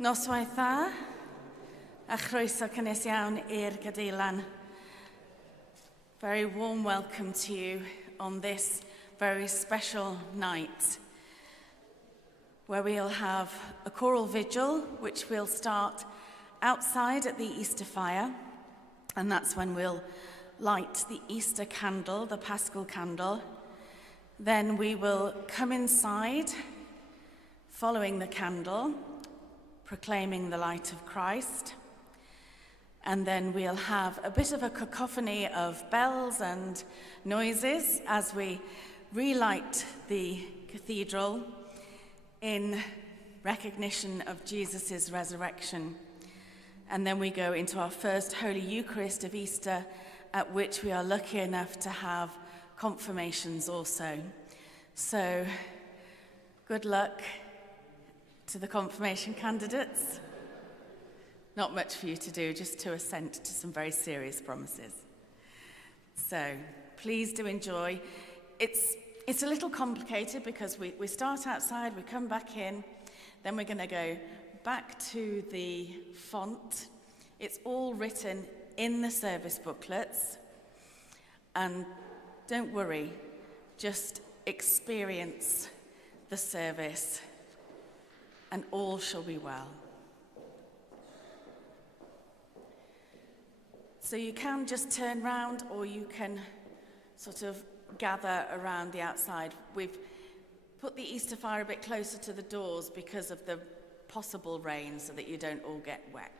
Noswaith dda, a chroeso cynnes iawn i'r gadeilan. Very warm welcome to you on this very special night, where we'll have a choral vigil, which will start outside at the Easter fire, and that's when we'll light the Easter candle, the Paschal candle. Then we will come inside, following the candle, proclaiming the light of Christ. And then we'll have a bit of a cacophony of bells and noises as we relight the cathedral in recognition of Jesus' resurrection. And then we go into our first Holy Eucharist of Easter, at which we are lucky enough to have confirmations also. So, good luck to the confirmation candidates. Not much for you to do, just to assent to some very serious promises. So, please do enjoy. It's a little complicated because we start outside, we come back in, then we're going to go back to the font. It's all written in the service booklets. And don't worry, just experience the service and all shall be well. So you can just turn round or you can sort of gather around the outside. We've put the Easter fire a bit closer to the doors because of the possible rain so that you don't all get wet.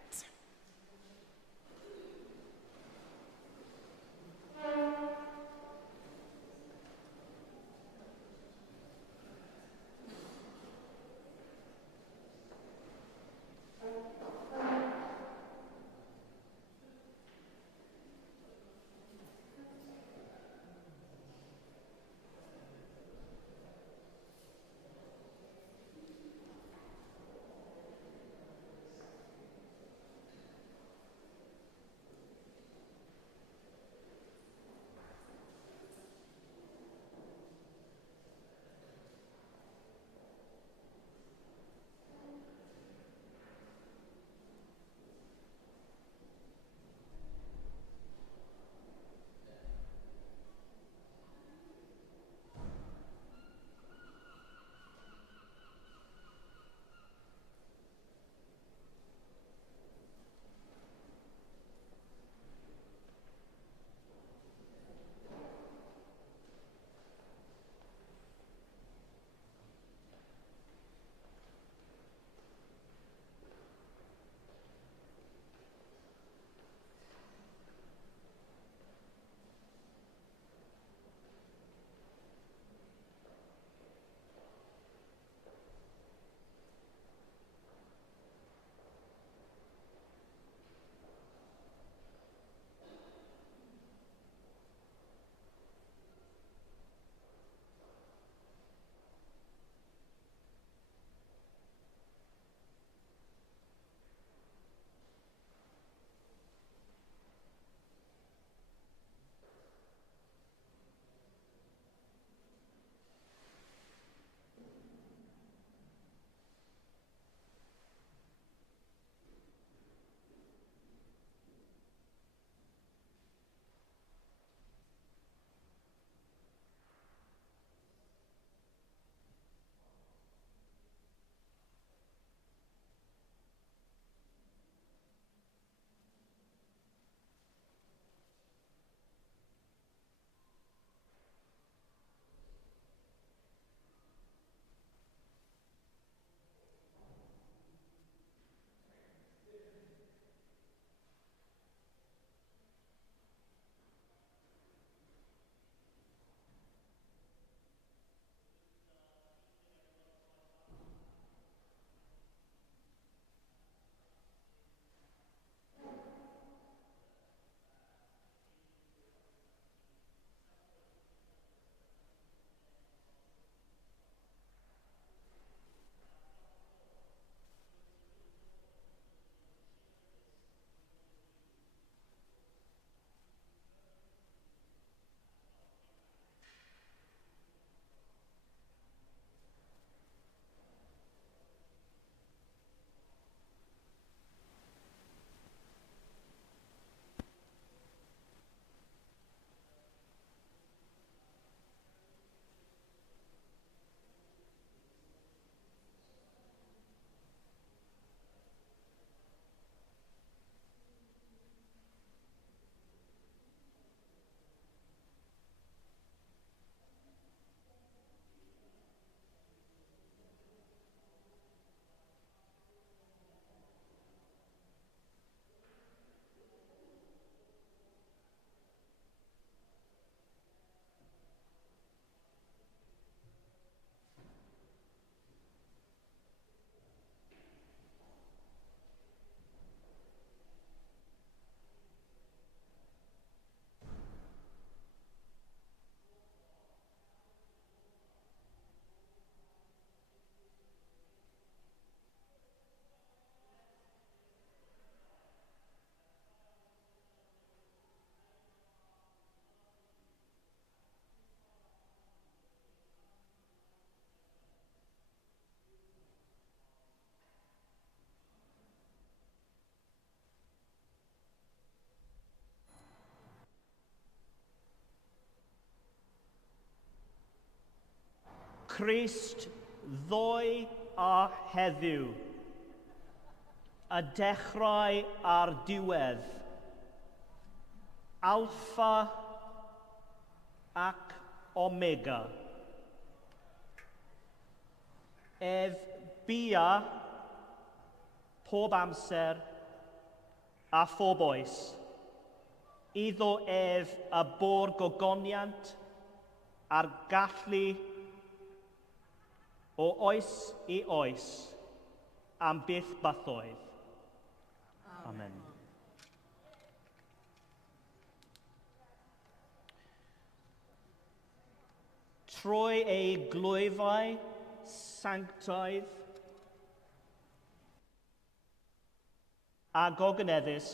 Christ ddoe a heddiw, y dechrau a'r diwedd, Alpha ac Omega. Ef bia pob amser a phob oes, iddo ef y bôr gogoniant a'r gallu o oes i oes am byth bathoedd. Amen. Trwy ei glwyfau sanctaidd a gogyneddus,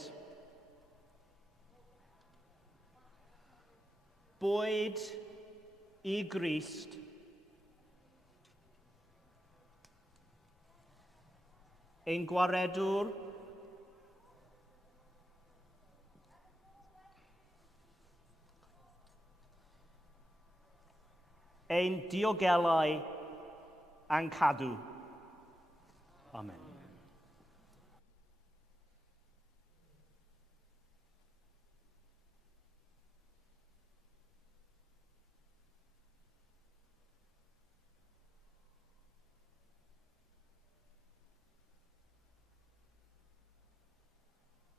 bwyd i Grist, ein gwaredwr, ein diogelau a'n cadw. Amen.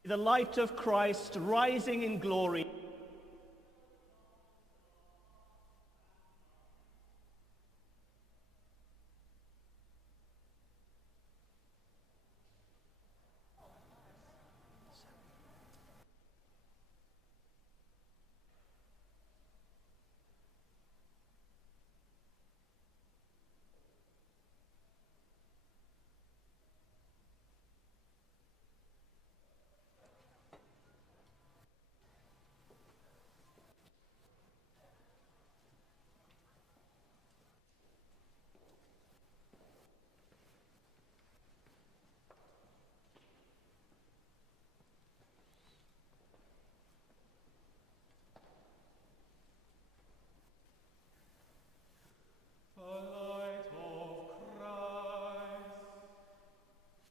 The light of Christ rising in glory.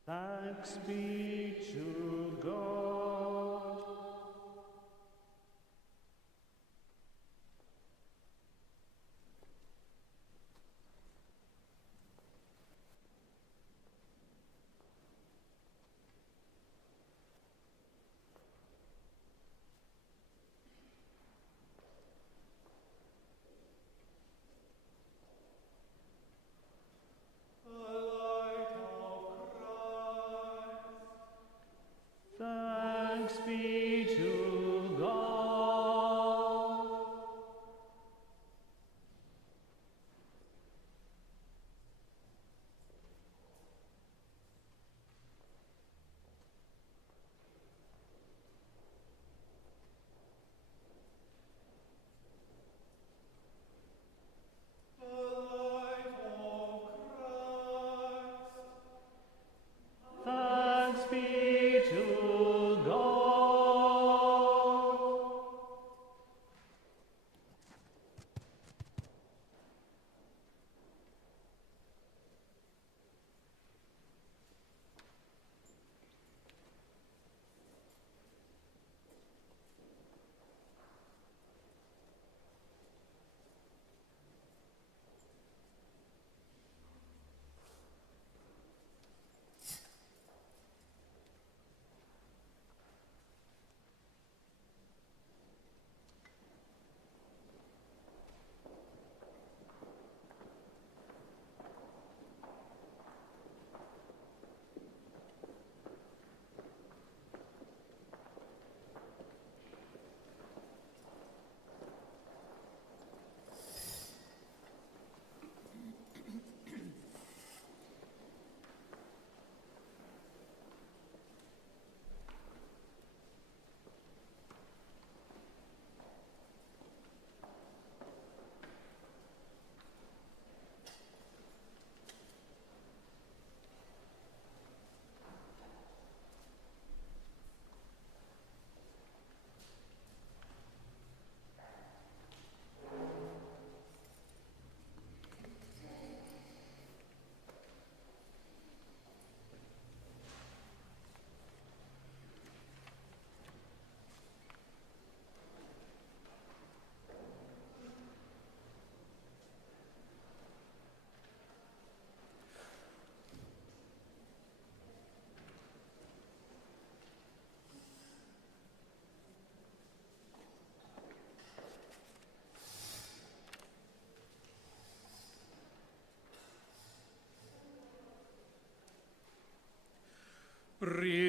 Thanks be to God.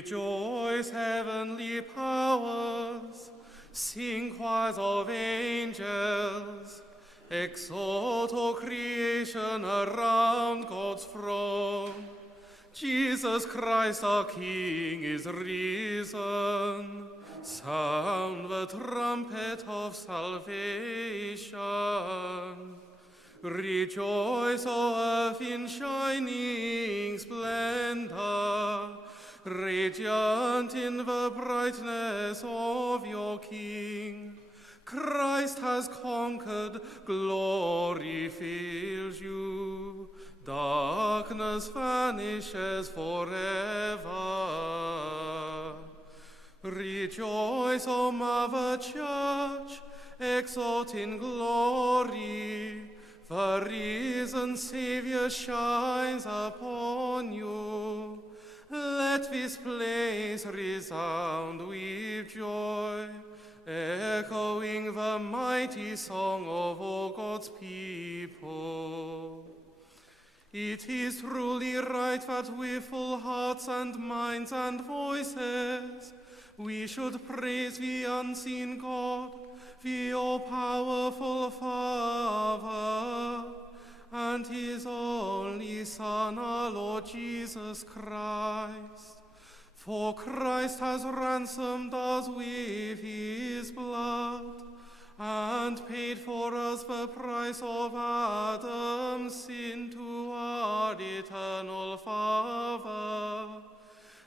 Rejoice, heavenly powers, sing choirs of angels, exalt all creation around God's throne. Jesus Christ our King is risen. Sound the trumpet of salvation. Rejoice, O earth, in shining splendor, radiant in the brightness of your King. Christ has conquered, glory fills you, darkness vanishes forever. Rejoice, O Mother Church, exult in glory, the risen Saviour shines upon you. Let this place resound with joy, echoing the mighty song of all God's people. It is truly right that with full hearts and minds and voices we should praise the unseen God, the all-powerful Father, and his only Son, our Lord Jesus Christ. For Christ has ransomed us with his blood, and paid for us the price of Adam's sin to our eternal Father.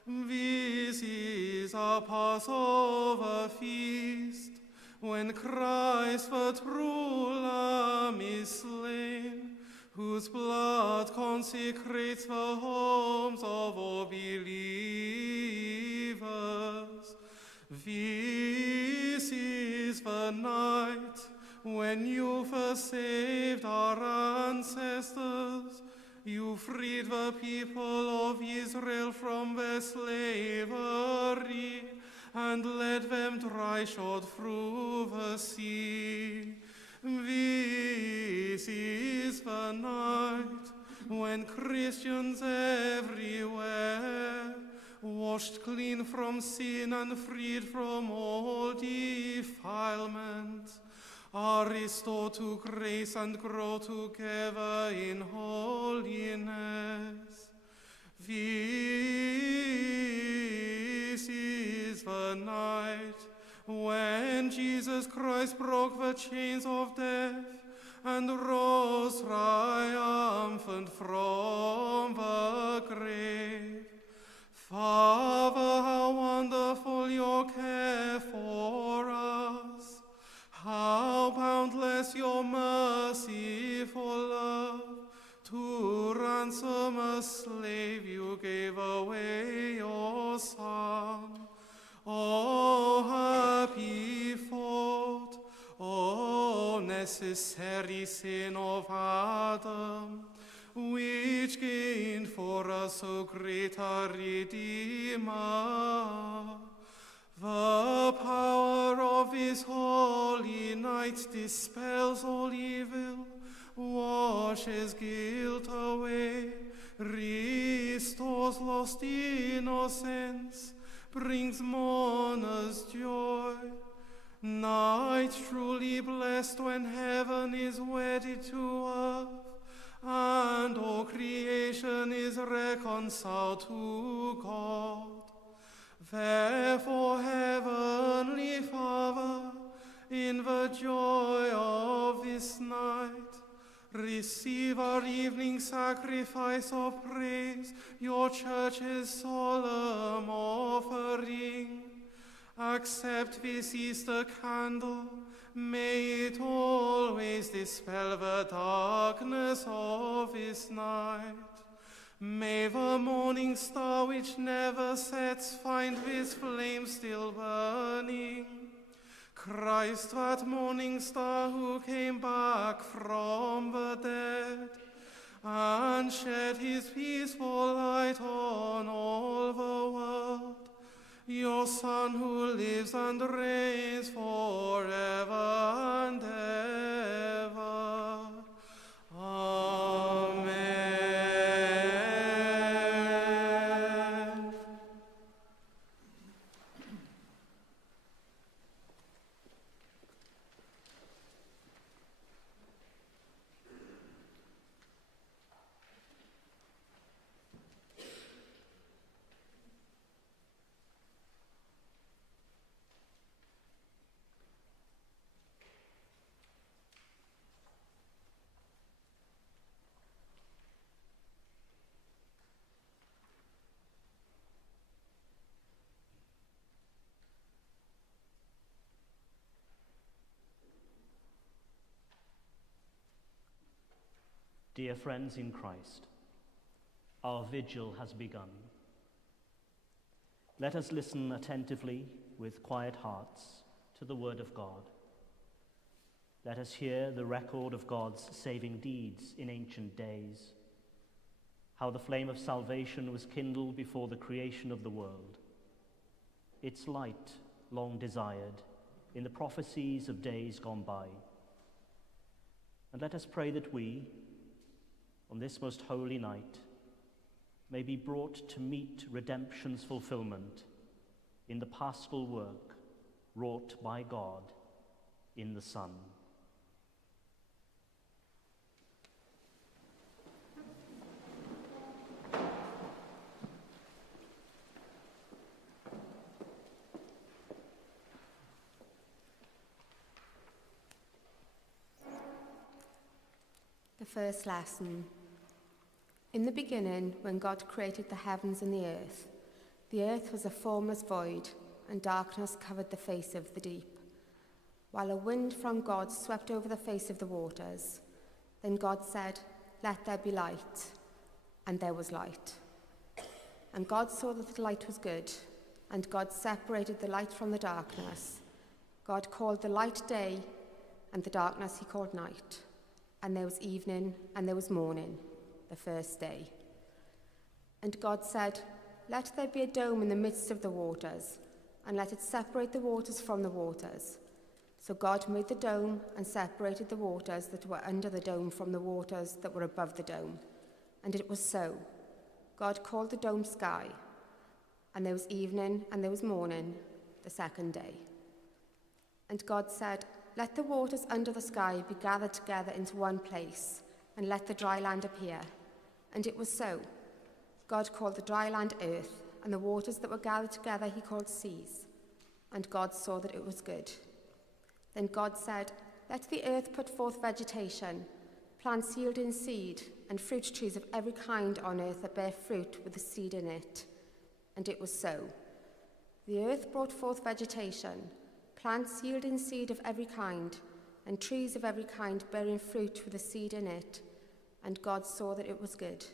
This is our Passover feast, when Christ the true Lamb is slain, whose blood consecrates the homes of all believers. This is the night when you first saved our ancestors. You freed the people of Israel from their slavery and led them dry-shod through the sea. This is the night when Christians everywhere, washed clean from sin and freed from all defilement, are restored to grace and grow together in holiness. This is the night when Jesus Christ broke the chains of death and rose triumphant from the grave. Father, how wonderful your care for us, how boundless your merciful love. To ransom a slave you gave away your Son. Oh, happy thought, oh, necessary sin of Adam, which gained for us so great a Redeemer. The power of this holy night dispels all evil, washes guilt away, restores lost innocence, brings mourners joy. Night truly blessed when heaven is wedded to earth, and all creation is reconciled to God. Therefore, Heavenly Father, in the joy of this night, receive our evening sacrifice of praise, your church's solemn offering. Accept this Easter candle, may it always dispel the darkness of this night. May the morning star which never sets find this flame still burning. Christ, that morning star who came back from the dead and shed his peaceful light on all the world, your Son who lives and reigns forever and ever. Amen. Dear friends in Christ, our vigil has begun. Let us listen attentively with quiet hearts to the word of God. Let us hear the record of God's saving deeds in ancient days, how the flame of salvation was kindled before the creation of the world, its light long desired in the prophecies of days gone by. And let us pray that we, on this most holy night, may be brought to meet redemption's fulfillment in the paschal work wrought by God in the Son. The first lesson. In the beginning, when God created the heavens and the earth was a formless void, and darkness covered the face of the deep, while a wind from God swept over the face of the waters. Then God said, "Let there be light," and there was light. And God saw that the light was good, and God separated the light from the darkness. God called the light day, and the darkness he called night. And there was evening, and there was morning, the first day. And God said, "Let there be a dome in the midst of the waters, and let it separate the waters from the waters." So God made the dome and separated the waters that were under the dome from the waters that were above the dome. And it was so. God called the dome sky. And there was evening, and there was morning, the second day. And God said, "Let the waters under the sky be gathered together into one place, and let the dry land appear." And it was so. God called the dry land earth, and the waters that were gathered together he called seas. And God saw that it was good. Then God said, "Let the earth put forth vegetation, plants yielding seed, and fruit trees of every kind on earth that bear fruit with the seed in it." And it was so. The earth brought forth vegetation, plants yielding seed of every kind, and trees of every kind bearing fruit with the seed in it. And God saw that it was good.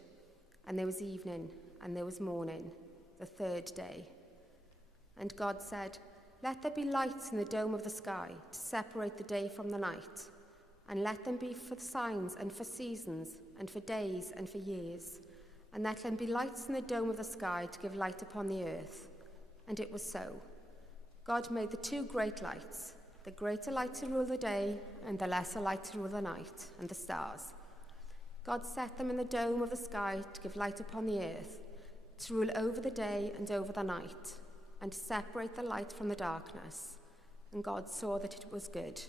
And there was evening, and there was morning, the third day. And God said, "Let there be lights in the dome of the sky to separate the day from the night, and let them be for signs and for seasons and for days and for years. And let them be lights in the dome of the sky to give light upon the earth." And it was so. God made the two great lights, the greater light to rule the day and the lesser light to rule the night, and the stars. God set them in the dome of the sky to give light upon the earth, to rule over the day and over the night, and to separate the light from the darkness. And God saw that it was good.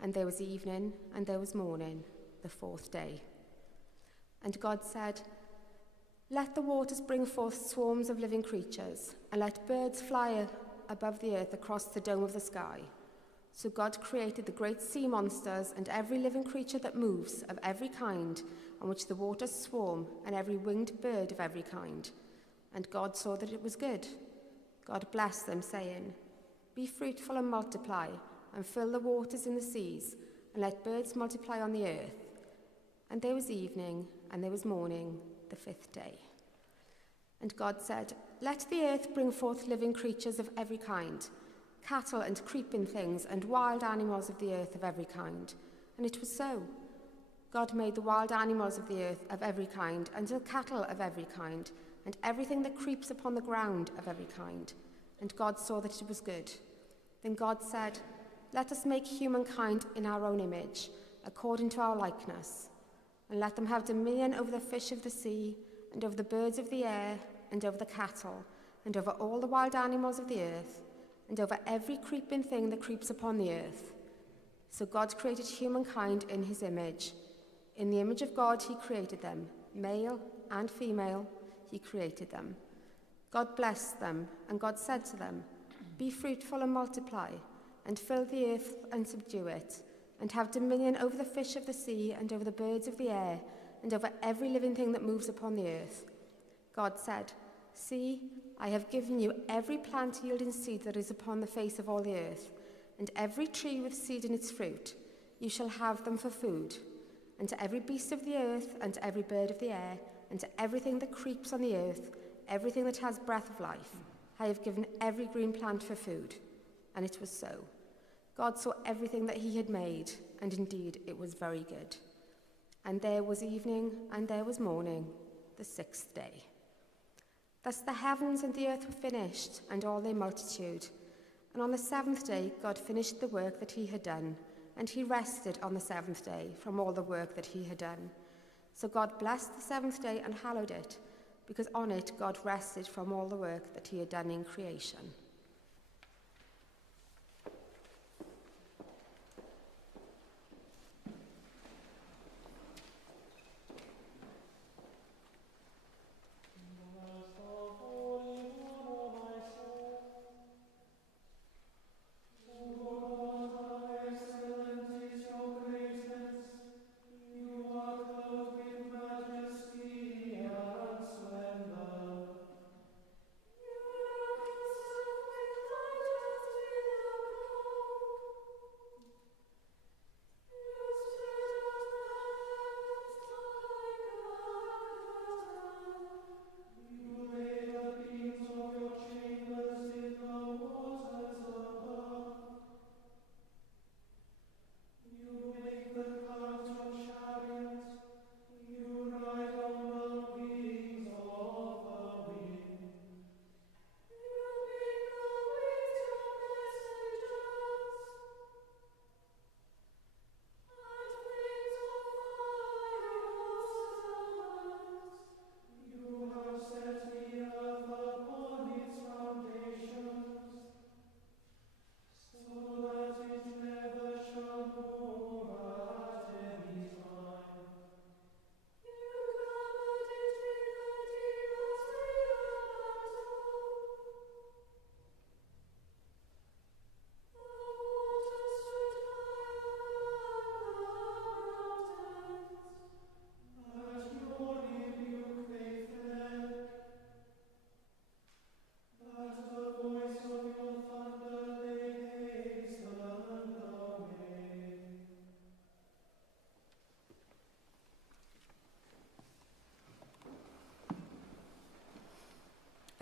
And there was evening, and there was morning, the fourth day. And God said, "Let the waters bring forth swarms of living creatures, and let birds fly above the earth across the dome of the sky." So God created the great sea monsters and every living creature that moves of every kind, on which the waters swarm, and every winged bird of every kind. And God saw that it was good. God blessed them, saying, "Be fruitful and multiply, and fill the waters in the seas, and let birds multiply on the earth." And there was evening, and there was morning, the fifth day. And God said, "Let the earth bring forth living creatures of every kind, cattle and creeping things, and wild animals of the earth of every kind." And it was so. God made the wild animals of the earth of every kind, and the cattle of every kind, and everything that creeps upon the ground of every kind. And God saw that it was good. Then God said, "Let us make humankind in our own image, according to our likeness, and let them have dominion over the fish of the sea, and over the birds of the air, and over the cattle, and over all the wild animals of the earth, and over every creeping thing that creeps upon the earth." So God created humankind in his image. In the image of God he created them, male and female he created them. God blessed them, and God said to them, "Be fruitful and multiply, and fill the earth and subdue it, and have dominion over the fish of the sea, and over the birds of the air, and over every living thing that moves upon the earth." God said, "See, I have given you every plant yielding seed that is upon the face of all the earth, and every tree with seed in its fruit. You shall have them for food. and to every beast of the earth, and to every bird of the air, and to everything that creeps on the earth, everything that has breath of life, I have given every green plant for food. And it was so. God saw everything that he had made, and indeed it was very good. And there was evening, and there was morning, the 6th day. Thus the heavens and the earth were finished, and all their multitude. And on the 7th day God finished the work that he had done, and he rested on the 7th day from all the work that he had done. So God blessed the 7th day and hallowed it, because on it God rested from all the work that he had done in creation.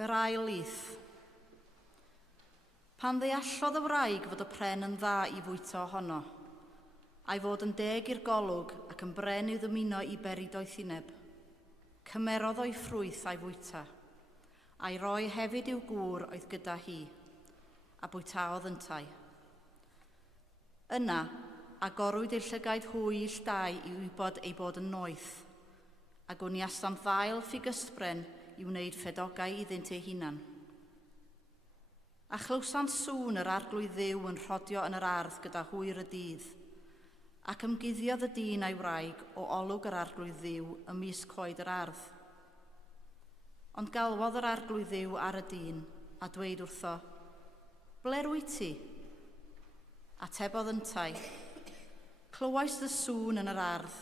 Yr ail lith. Pan ddeallodd y wraig fod y pren yn dda i fwyta ohono, a'i fod yn deg i'r golwg ac yn bren i'w ddymuno i berid o'i thineb, cymerodd o'i ffrwyth a'i fwyta, a'i roi hefyd i'w gŵr oedd gyda hi, a bwytaodd yntau. Yna, agorwyd ei llygaid hwy ill dau i wybod ei bod yn noeth, a gwnias am ddail ffigysbren i wneud ffedogau iddynt ei hunan. A chlywsan sŵn yr arglwydd Dduw yn rhodio yn yr ardd gyda hwyr y dydd, ac ymguddiodd y dyn a'i wraig o olwg yr arglwydd Dduw ymysg coed yr ardd. Ond galwodd yr arglwydd Dduw ar y dyn a dweud wrtho, ble rwy ti? Atebodd yntau, clywais dy sŵn yn yr ardd,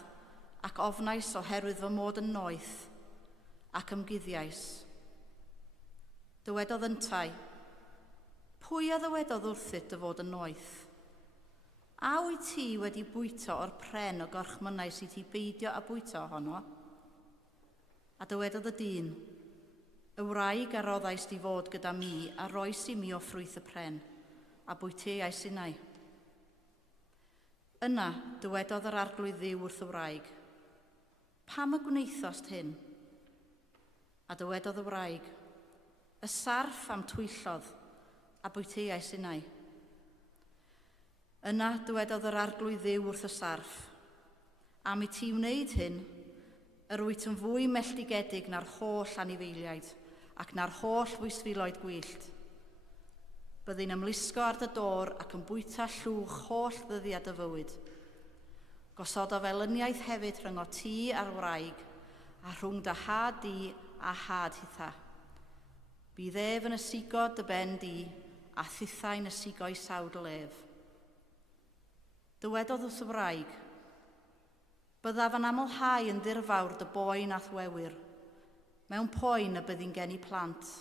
ac ofnais oherwydd fy mod yn noeth, ac ymguddiais. Dywedodd yntau, pwy a ddywedodd wrthyt dy fod yn noeth? A wyt ti wedi bwyta o'r pren o gorchmynnau sydd ti beidio a bwyta ohono? A dywedodd y dyn, y wraig a roddais di fod gyda mi a roes i mi o ffrwyth y pren, a bwyteais innau. Yna dywedodd yr arglwydd Dduw wrth y wraig, pam y gwneithost hyn? A dywedodd y wraig, y sarff am twyllodd, a bwyteais innau. Yna dywedodd yr arglwydd Dduw wrth y sarff, am i ti wneud hyn, yr wyt yn fwy melltigedig na'r holl anifeiliaid ac na'r holl fwysfiloedd gwyllt. Byddai'n ymlusgo ar dy dor ac yn bwyta llwch holl ddyddiad y fywyd. Gosod o felyniaeth hefyd rhwng o ti a'r wraig, a rhwng dy had di a had hitha. Bydd ef yn ysigo dy ben di, a thithau'n ysigo i sawd y lef. Dywedodd wrth y wraig, byddaf yn amlhau yn ddirfawr dy boen ath wewyr, mewn poen y byddi'n geni plant.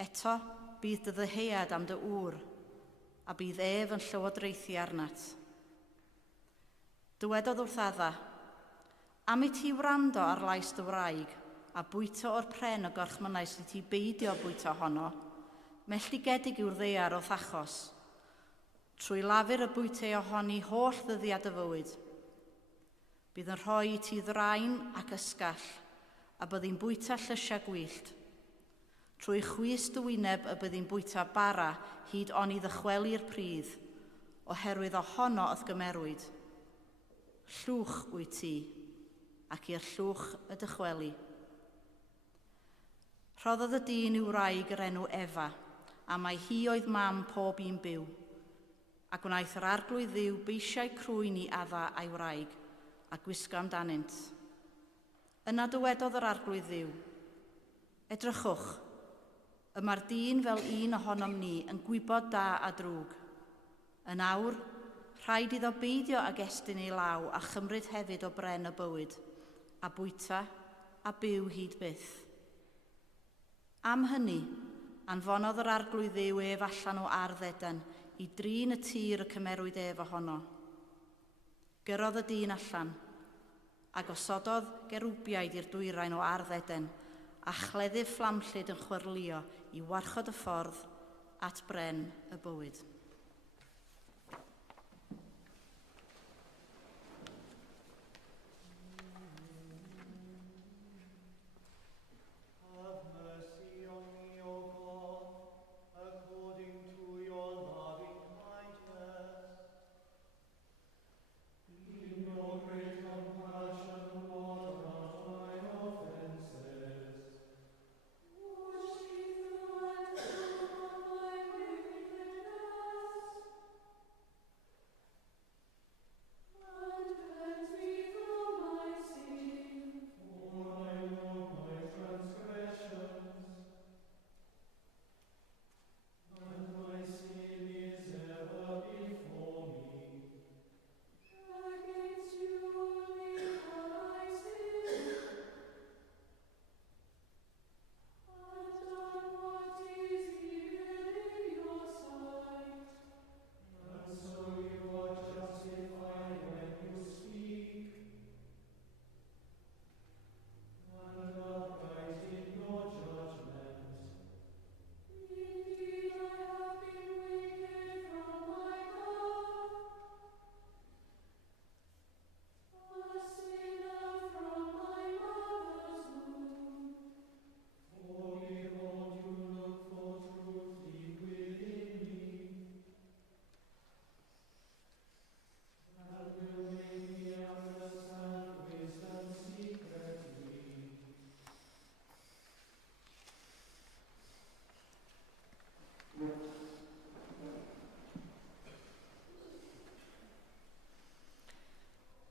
Eto, bydd dy ddyhead am dy ŵr, a bydd ef yn llywodraethu arnat. Dywedodd wrth adda, am i ti wrando ar lais dy wraig a bwyta o'r pren o gorchmynnau sydd ti beidio bwyta ohono, melltigedig yw'r ddeiar o thachos, trwy lafur y bwytau ohoni holl ddyddiad y fywyd. Bydd yn rhoi i ti ddraen ac ysgall, a byddi'n bwyta llysiau gwyllt. Trwy chwys dy wyneb y byddi'n bwyta bara hyd on i ddychweli'r pridd, oherwydd ohono oedd gymerwyd. Llwch wyt ti, ac i'r llwch y dychweli. Rhoddodd y dyn i'w wraig yr enw Efa, a mae hi oedd mam pob un byw, a gwnaeth yr arglwydd dduw beisiau crwyn i adda a'i wraig, a gwisgo amdanynt. Yna dywedodd yr arglwydd dduw, edrychwch, y mae'r dyn fel un ohonom ni yn gwybod da a drwg. Yn awr, rhaid iddo beidio ag estyn ei law a chymryd hefyd o bren y bywyd, a bwyta a byw hyd byth. Am hynny, anfonodd yr arglwydd dduw ef allan o ardd Eden i drin y tir y cymerwyd ef ohono. Gyrrodd y dyn allan, a gosododd gerwbiaid i'r dwyrain o ardd Eden, a chleddyf fflamllyd yn chwyrlio i warchod y ffordd at bren y bywyd.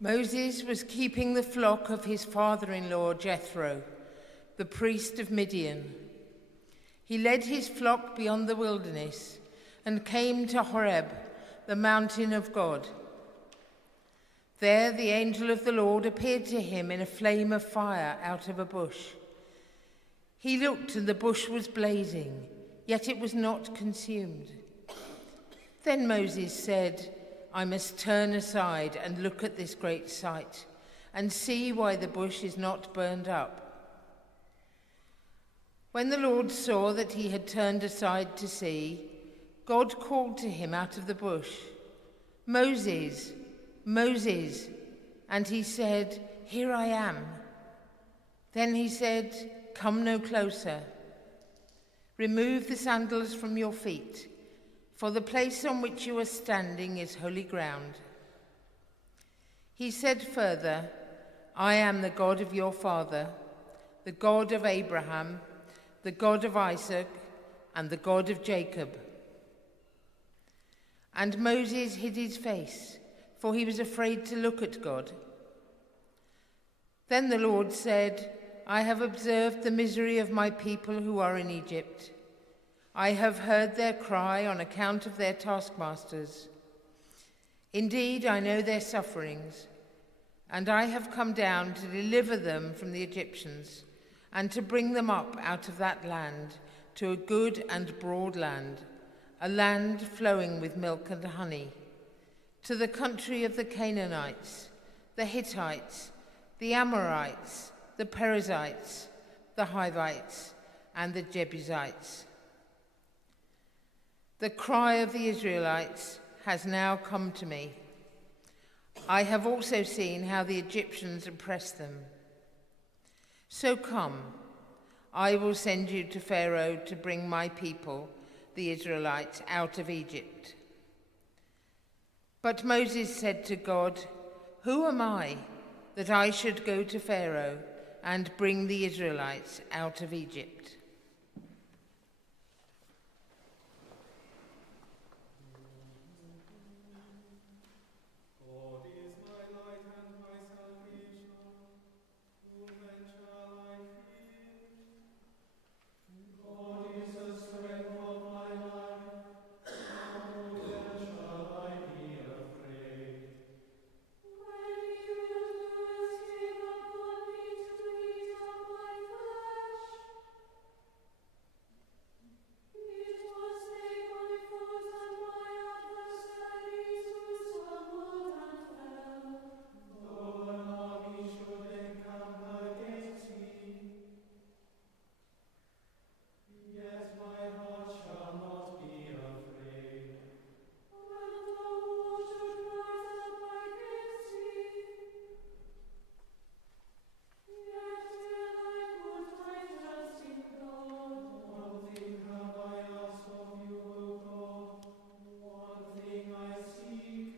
Moses was keeping the flock of his father-in-law Jethro, the priest of Midian. He led his flock beyond the wilderness and came to Horeb, the mountain of God. There the angel of the Lord appeared to him in a flame of fire out of a bush. He looked and the bush was blazing, yet it was not consumed. Then Moses said, I must turn aside and look at this great sight and see why the bush is not burned up. When the Lord saw that he had turned aside to see, God called to him out of the bush, Moses, Moses, and he said, Here I am. Then he said, Come no closer. Remove the sandals from your feet, for the place on which you are standing is holy ground. He said further, I am the God of your father, the God of Abraham, the God of Isaac, and the God of Jacob. And Moses hid his face, for he was afraid to look at God. Then the Lord said, I have observed the misery of my people who are in Egypt. I have heard their cry on account of their taskmasters. Indeed, I know their sufferings, and I have come down to deliver them from the Egyptians and to bring them up out of that land to a good and broad land, a land flowing with milk and honey, to the country of the Canaanites, the Hittites, the Amorites, the Perizzites, the Hivites, and the Jebusites. The cry of the Israelites has now come to me. I have also seen how the Egyptians oppress them. So come, I will send you to Pharaoh to bring my people, the Israelites, out of Egypt. But Moses said to God, "Who am I that I should go to Pharaoh and bring the Israelites out of Egypt?" God is my light and my salvation. Whom then shall I fear? God is the strength of my life. Whom then shall I be afraid? When you doers came upon me to eat up my flesh, it was they, my foes and my adversaries, who stumbled and fell. Though an army should encamp against me, yet my heart shall not be afraid. When the war should rise up against me, yet will I put my trust in God. One thing have I asked of you, O God, one thing I seek,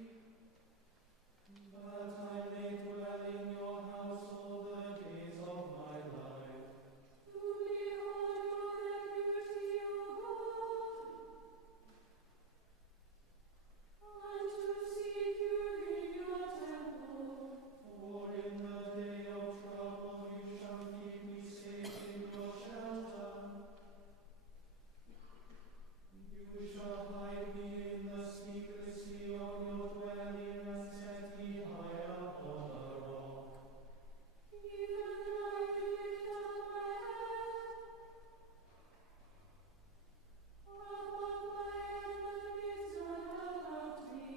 that I may dwell in your house all the days of my life, To behold your beauty, O God, and to seek you in your temple. for in the day of trouble you shall keep me safe in your shelter. You shall hide me in the secrecy of your dwelling and set me high upon a rock. Even when I lift up my head, above my enemies round about me.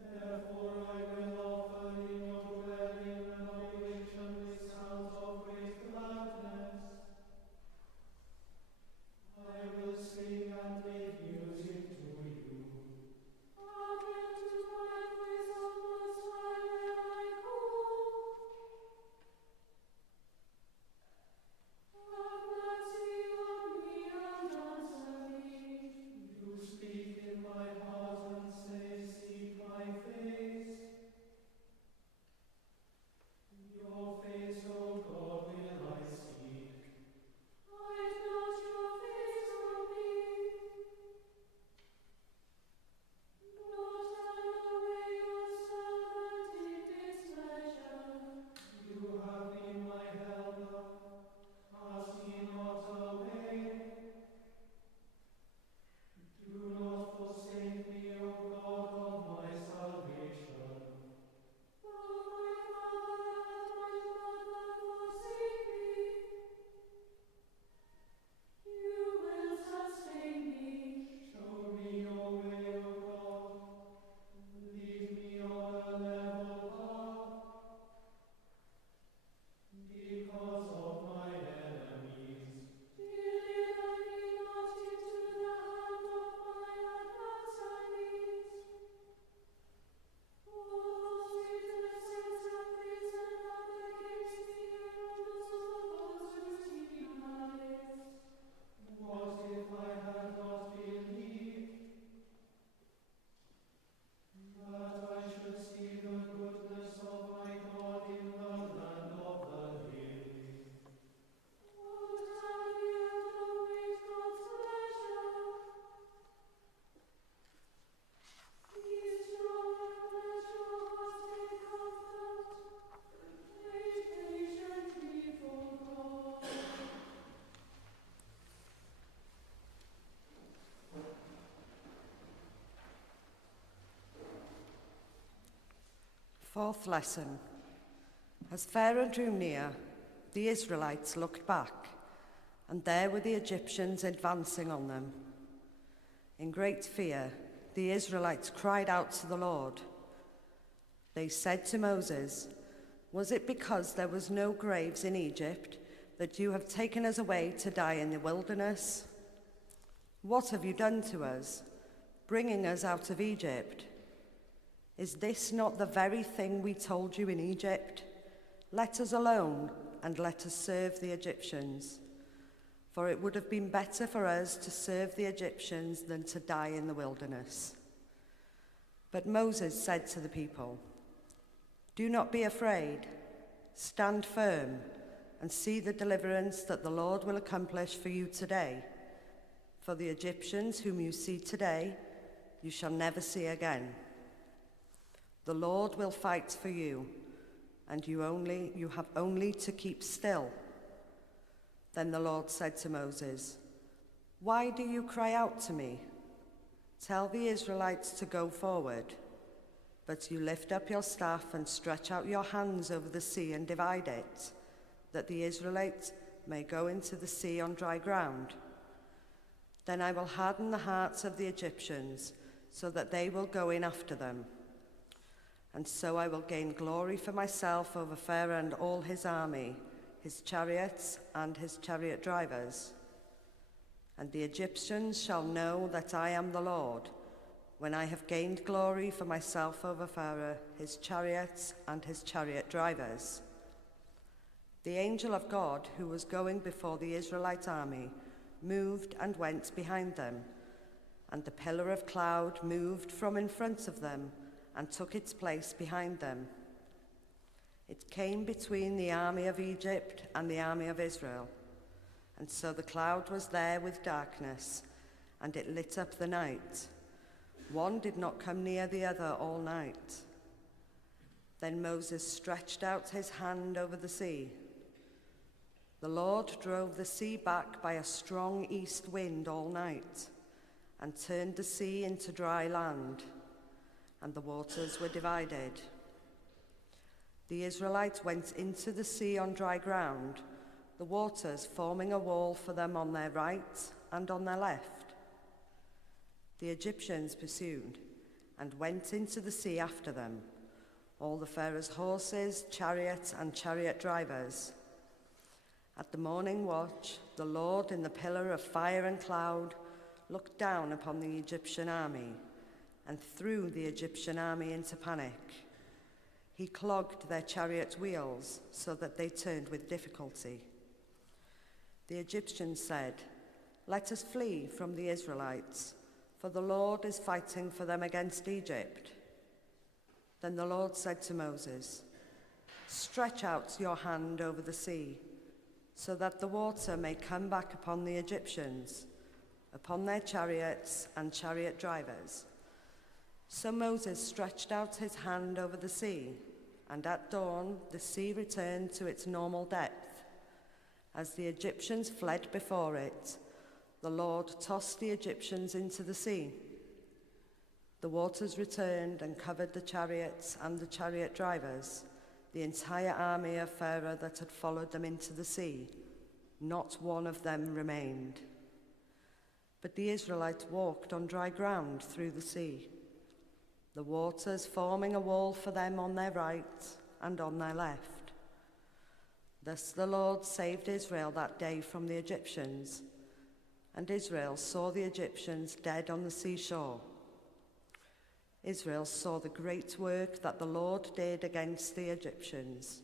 Therefore I will offer in your dwelling an oblation with sounds of great gladness. I will sing and make music to you. Hearken to my voice, O Most High, when I call. Have mercy on me and answer me. You speak in my heart and say, seek my face. Your face, O God, will I seek. Hide not your face from me. Nor turn away your servant in displeasure. You have been my helper. Cast me not away. Do not forsake me, O God of my salvation. Though my father and my mother forsake me, you will sustain me. Show me your way, O God. Lead me on a level path. Because of my enemies. Deliver me not into the hand of my adversaries. For those witnesses have risen up against me, and also those who seek malice. What if I had not believed that I should see the goodness of my God in the land of the living? Would have you await God's pleasure? He is strong and let your heart take comfort. Wait patiently for God. Fourth lesson. As Pharaoh drew near, the Israelites looked back, and there were the Egyptians advancing on them. In great fear, the Israelites cried out to the Lord. They said to Moses, Was it because there was no graves in Egypt that you have taken us away to die in the wilderness? What have you done to us, bringing us out of Egypt? Is this not the very thing we told you in Egypt? Let us alone and let us serve the Egyptians. For it would have been better for us to serve the Egyptians than to die in the wilderness. But Moses said to the people, "Do not be afraid. Stand firm and see the deliverance that the Lord will accomplish for you today. For the Egyptians whom you see today, you shall never see again. The Lord will fight for you, and you have only to keep still." Then the Lord said to Moses, "Why do you cry out to me? Tell the Israelites to go forward. But you lift up your staff and stretch out your hands over the sea and divide it, that the Israelites may go into the sea on dry ground. Then I will harden the hearts of the Egyptians, so that they will go in after them. And so I will gain glory for myself over Pharaoh and all his army, his chariots and his chariot drivers. And the Egyptians shall know that I am the Lord, when I have gained glory for myself over Pharaoh, his chariots and his chariot drivers." The angel of God, who was going before the Israelite army, moved and went behind them, and the pillar of cloud moved from in front of them and took its place behind them. It came between the army of Egypt and the army of Israel, and so the cloud was there with darkness, and it lit up the night. One did not come near the other all night. Then Moses stretched out his hand over the sea. The Lord drove the sea back by a strong east wind all night, and turned the sea into dry land, and the waters were divided. The Israelites went into the sea on dry ground, the waters forming a wall for them on their right and on their left. The Egyptians pursued and went into the sea after them, all the Pharaoh's horses, chariots, and chariot drivers. At the morning watch, the Lord in the pillar of fire and cloud looked down upon the Egyptian army and threw the Egyptian army into panic. He clogged their chariot wheels so that they turned with difficulty. The Egyptians said, "Let us flee from the Israelites, for the Lord is fighting for them against Egypt." Then the Lord said to Moses, "Stretch out your hand over the sea, so that the water may come back upon the Egyptians, upon their chariots and chariot drivers." So Moses stretched out his hand over the sea, and at dawn the sea returned to its normal depth. As the Egyptians fled before it, the Lord tossed the Egyptians into the sea. The waters returned and covered the chariots and the chariot drivers, the entire army of Pharaoh that had followed them into the sea. Not one of them remained. But the Israelites walked on dry ground through the sea, the waters forming a wall for them on their right and on their left. Thus the Lord saved Israel that day from the Egyptians, and Israel saw the Egyptians dead on the seashore. Israel saw the great work that the Lord did against the Egyptians.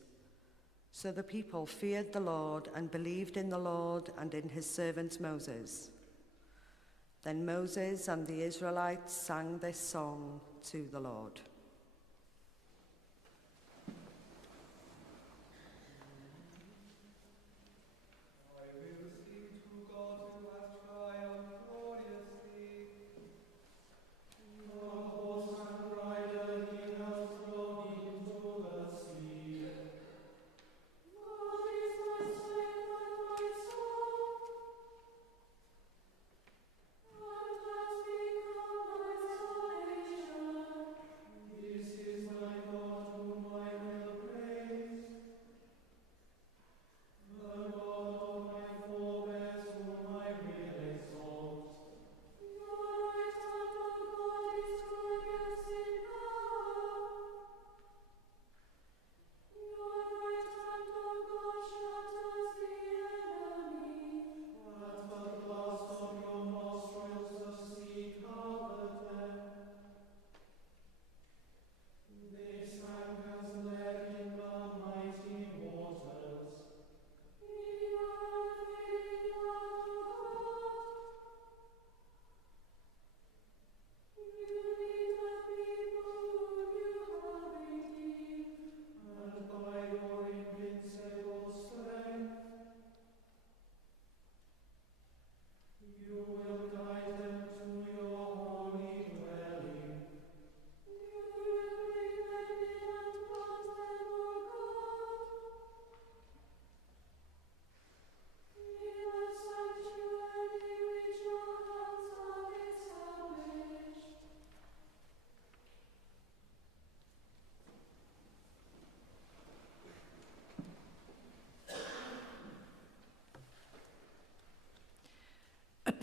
So the people feared the Lord and believed in the Lord and in his servant Moses. Then Moses and the Israelites sang this song to the Lord. What has become my salvation?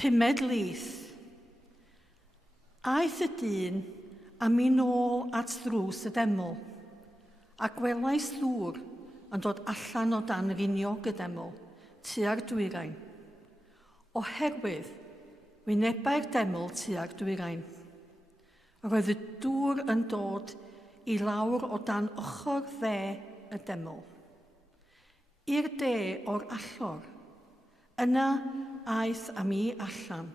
Pumed lith. Aeth y dyn am i nôl at ddrws y deml, a gwelais ddŵr yn dod allan o dan riniog y deml, tua'r dwyrain. Oherwydd, wynebau'r deml tua'r dwyrain. Roedd y dŵr yn dod i lawr o dan ochr dde y deml. I'r de o'r allor, yna aeth am i allan,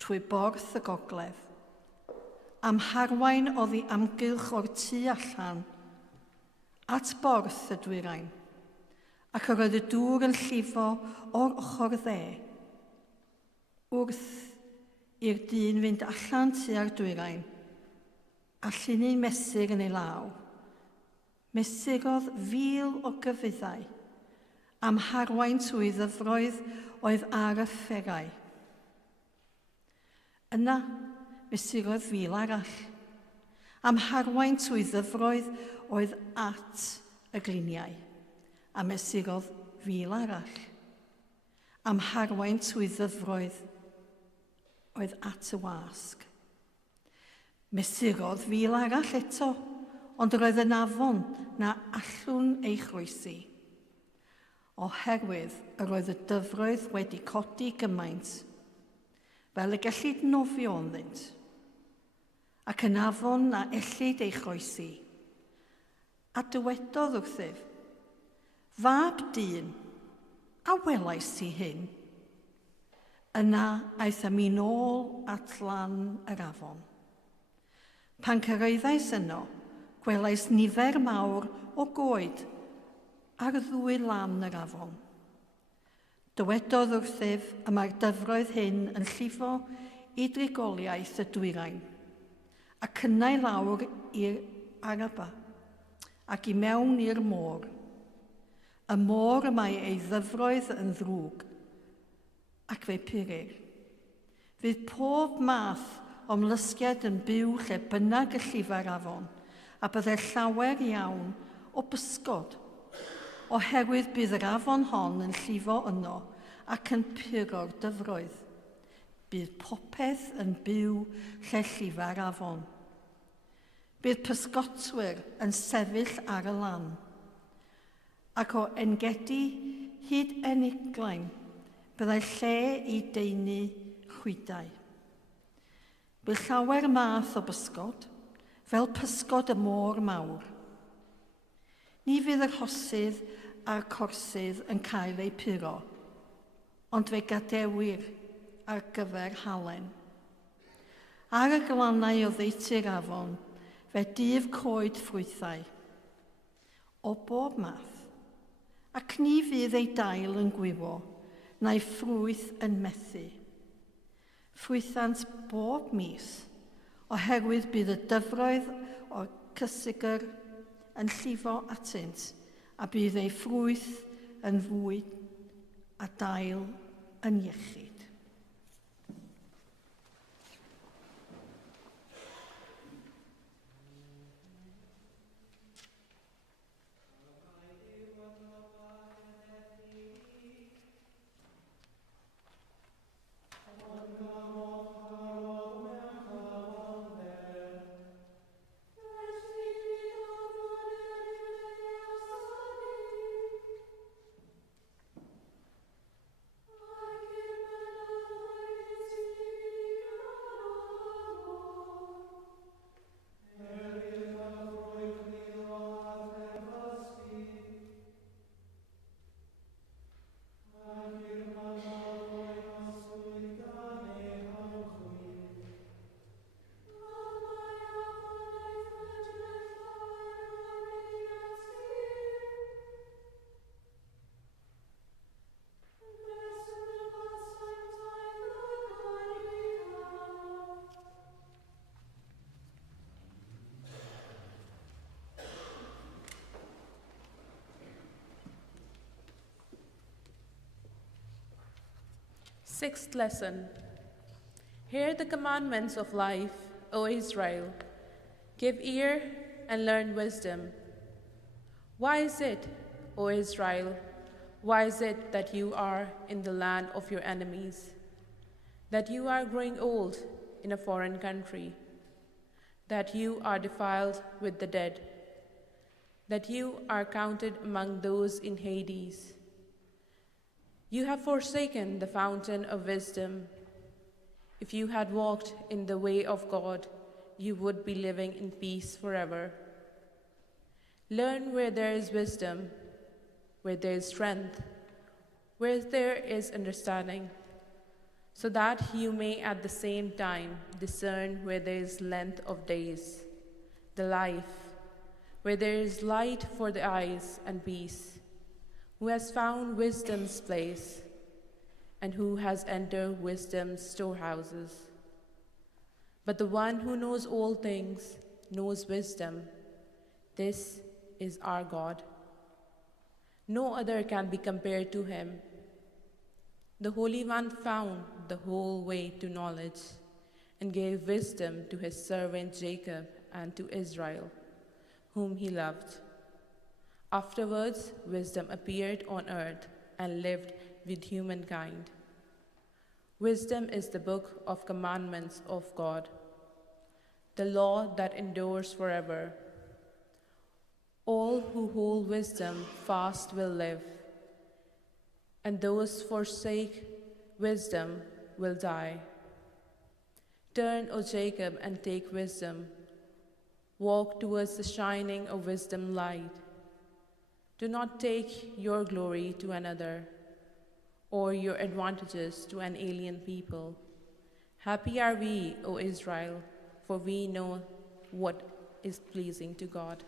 trwy borth y gogledd. Am harwain oddi amgylch o'r tu allan, at borth y dwyrain, ac roedd y dŵr yn llifo o'r ochr dde, wrth i'r dyn fynd allan tua'r dwyrain, a lluniau mesur yn ei law. Mesurodd 1,000 o gyfuddau, am harwain trwy ddyfroedd oedd ar y fferau. Yna, mesurodd 1,000 arall, am harwain trwy ddyfroedd oedd at y gliniau, a mesurodd 1,000 arall, am harwain trwy ddyfroedd oedd at y wasg. Mesurodd 1,000 arall eto, ond roedd yn afon na allwn ei chroesi. Oherwydd yr oedd y dyfroedd wedi codi gymaint, fel y gellid nofio ynddynt, ac yn afon na ellid ei chroesi. A dywedodd wrthyf, fab dyn, a welais ti hyn? Yna aeth am i nôl at lan yr afon. Pan cyrraeddais yno, gwelais nifer mawr o goed ar ddwy lan yr afon. Dywedodd wrthyf y mae'r dyfroedd hyn yn llifo i drigoliaeth y dwyrain, ac yna i lawr i'r Araba, ac i mewn i'r môr. Y môr y mae ei ddyfroedd yn ddrwg, ac fe purir. Fydd pob math o mlysgiad yn byw lle bynnag y llifa'r afon, a byddai llawer iawn o bysgod, oherwydd bydd yr afon hon yn llifo yno ac yn puro'r dyfroedd. Bydd popeth yn byw lle llifa'r afon. Bydd pysgotwyr yn sefyll ar y lan, ac o Engedi hyd Eniglaen byddai lle i deunu chwydau. Bydd llawer math o bysgod, fel pysgod y môr mawr. Ni fydd yr hosydd a'r corsydd yn cael eu puro, ond fe gadewir ar gyfer halen. Ar y glannau o ddeutu'r afon, fe dyf coed ffrwythau, o bob math, ac ni fydd ei dail yn gwywo, neu ffrwyth yn methu. Ffrwythant bob mis, oherwydd bydd y dyfroedd o cysigr yn llifo atynt, a bydd ei ffrwyth yn fwyd a dail yn iechyd. Sixth lesson. Hear the commandments of life, O Israel. Give ear and learn wisdom. Why is it, O Israel, why is it that you are in the land of your enemies? that you are growing old in a foreign country, that you are defiled with the dead, that you are counted among those in Hades. You have forsaken the fountain of wisdom. If you had walked in the way of God, you would be living in peace forever. Learn where there is wisdom, where there is strength, where there is understanding, so that you may at the same time discern where there is length of days, the life, where there is light for the eyes and peace, who has found wisdom's place, and who has entered wisdom's storehouses. But the one who knows all things knows wisdom. This is our God. No other can be compared to him. The Holy One found the whole way to knowledge and gave wisdom to his servant Jacob and to Israel, whom he loved. Afterwards, wisdom appeared on earth and lived with humankind. Wisdom is the book of commandments of God, the law that endures forever. All who hold wisdom fast will live, and those forsake wisdom will die. Turn, O Jacob, and take wisdom. Walk towards the shining of wisdom light. Do not take your glory to another, or your advantages to an alien people. Happy are we, O Israel, for we know what is pleasing to God.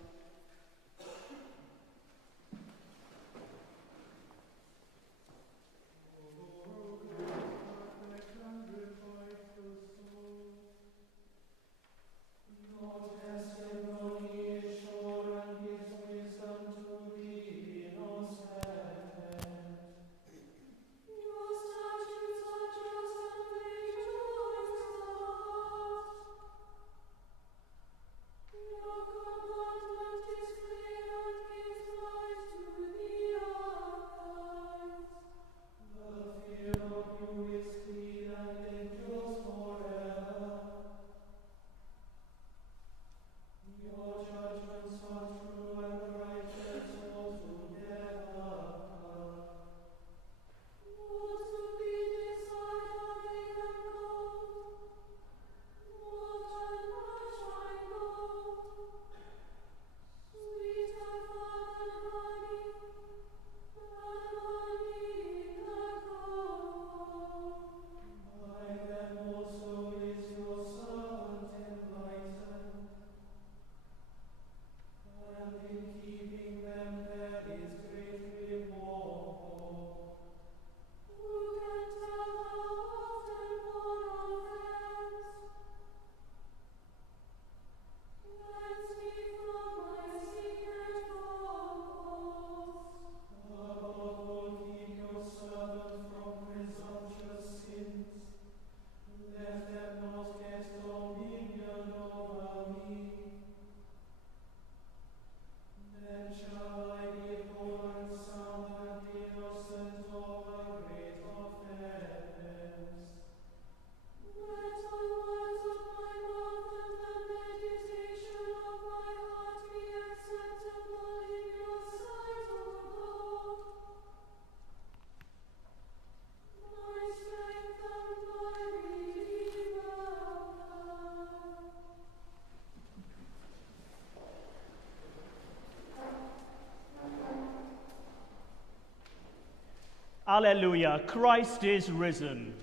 Alleluia, Christ is risen.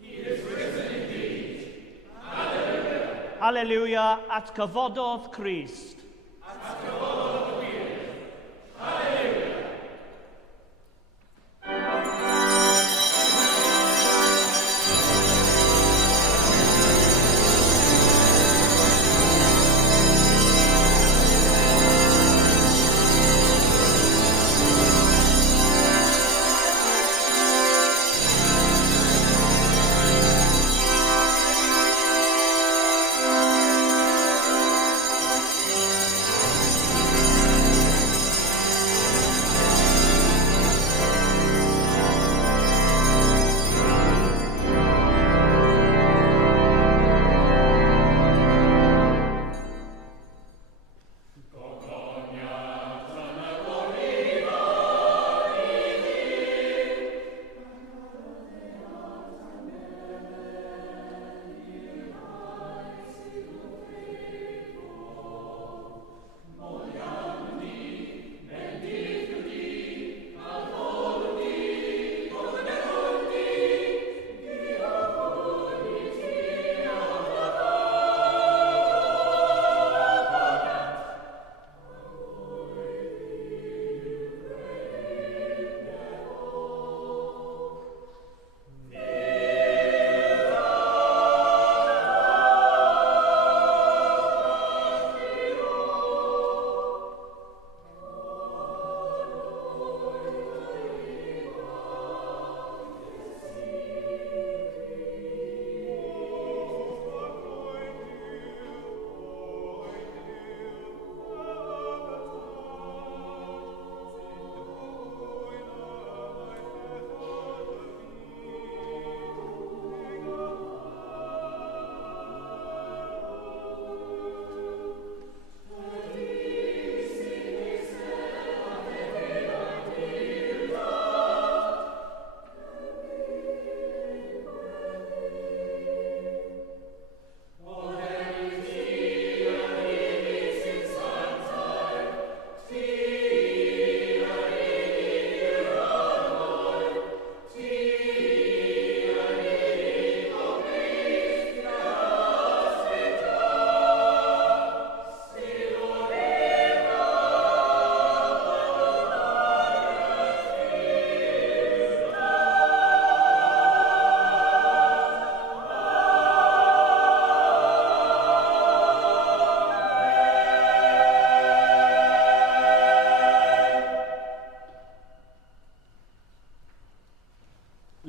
He is risen indeed. Alleluia. Alleluia, at cyfododd Christ. At cyfododd y wir. Alleluia.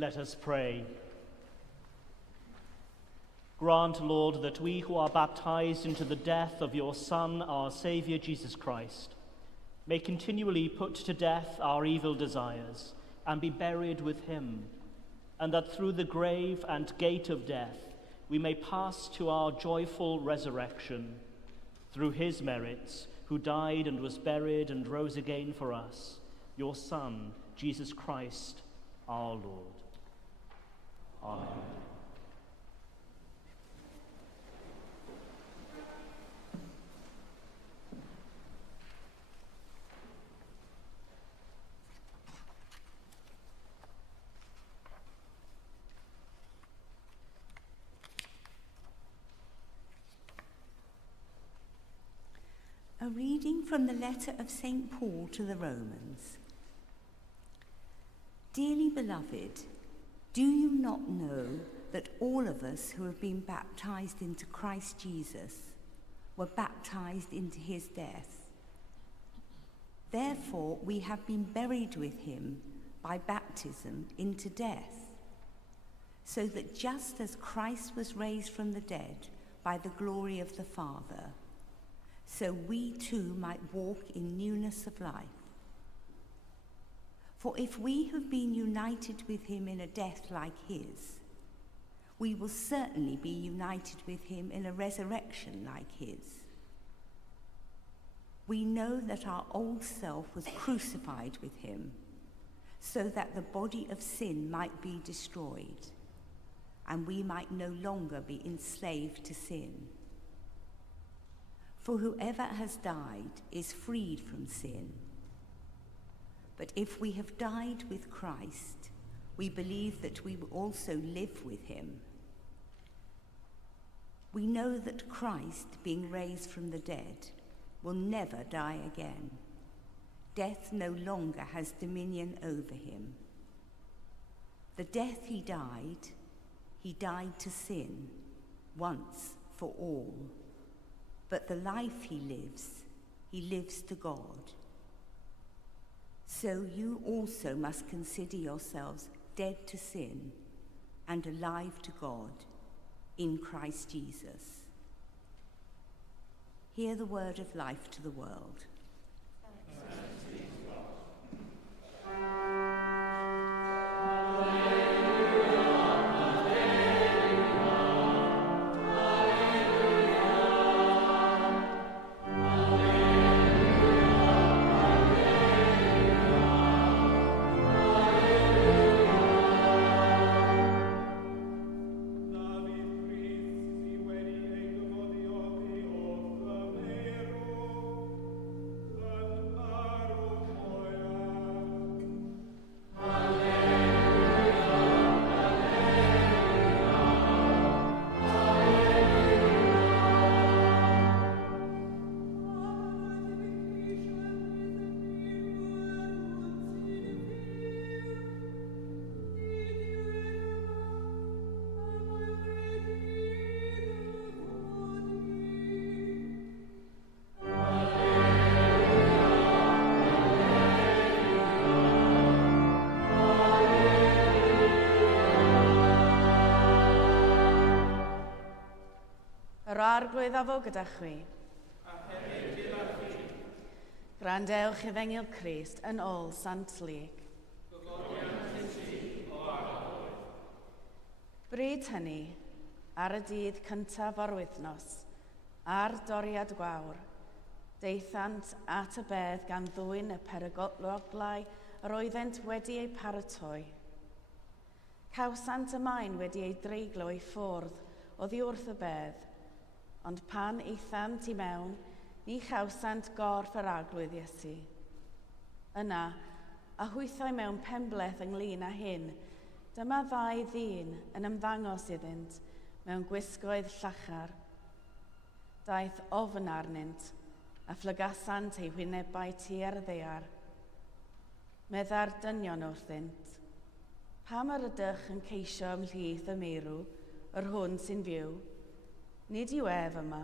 Let us pray. Grant, Lord, that we who are baptized into the death of your Son, our Saviour Jesus Christ, may continually put to death our evil desires and be buried with him, and that through the grave and gate of death we may pass to our joyful resurrection. Through his merits, who died and was buried and rose again for us, your Son, Jesus Christ, our Lord. Amen. A reading from the letter of St. Paul to the Romans. Dearly beloved, do you not know that all of us who have been baptized into Christ Jesus were baptized into his death? Therefore, we have been buried with him by baptism into death, so that just as Christ was raised from the dead by the glory of the Father, so we too might walk in newness of life. For if we have been united with him in a death like his, we will certainly be united with him in a resurrection like his. We know that our old self was crucified with him, so that the body of sin might be destroyed, and we might no longer be enslaved to sin. For whoever has died is freed from sin. But if we have died with Christ, we believe that we will also live with him. We know that Christ, being raised from the dead, will never die again. Death no longer has dominion over him. The death he died to sin once for all. But the life he lives to God. So you also must consider yourselves dead to sin and alive to God in Christ Jesus. Hear the word of life to the world. Yr arglwydd afo gyda chwi. Grandewch i ddengil Crist yn ôl Sant Lig. Bryd hynny, ar y dydd cyntaf o'r wythnos, ar doriad gwawr, deithant at y bedd gan ddwyn y perygologlau yr oeddent wedi eu paratoi. Cawsant y maen wedi ei dreiglo i ffwrdd oddi wrth y bedd, ond pan eithant i mewn, ni chawsant gorff yr arglwydd Iesu. Yna, a hwythau mewn penbleth ynglyn â hyn, dyma ddau ddyn yn ymddangos iddynt mewn gwisgoedd llachar. Daeth ofn arnynt, a phlygasant eu hwynebau tua'r ddaear. Medda'r dynion wrthynt. Pam yr ydych yn ceisio ymhlith y meirw, yr hwn sy'n fyw? Nid yw ef yma,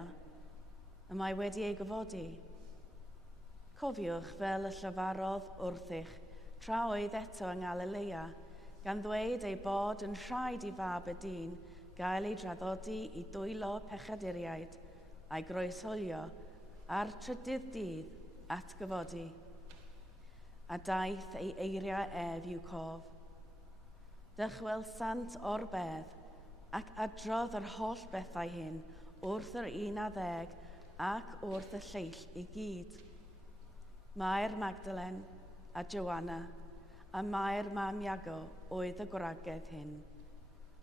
y mae wedi ei gyfodi. Cofiwch fel y llyfarodd wrthych tra oedd eto yng Nghalilea, gan ddweud ei bod yn rhaid i fab y dyn gael ei draddodi i dwylo pechaduriaid a'i groesholio ar trydydd dydd at gyfodi. A daeth ei eiriau ef i'w cof. Dychwelsant o'r bedd ac adrodd yr holl bethau hyn wrth yr 11 ac wrth y lleill i gyd. Mae'r Magdalen a Joanna a mae'r mam Iago oedd y gwragedd hyn.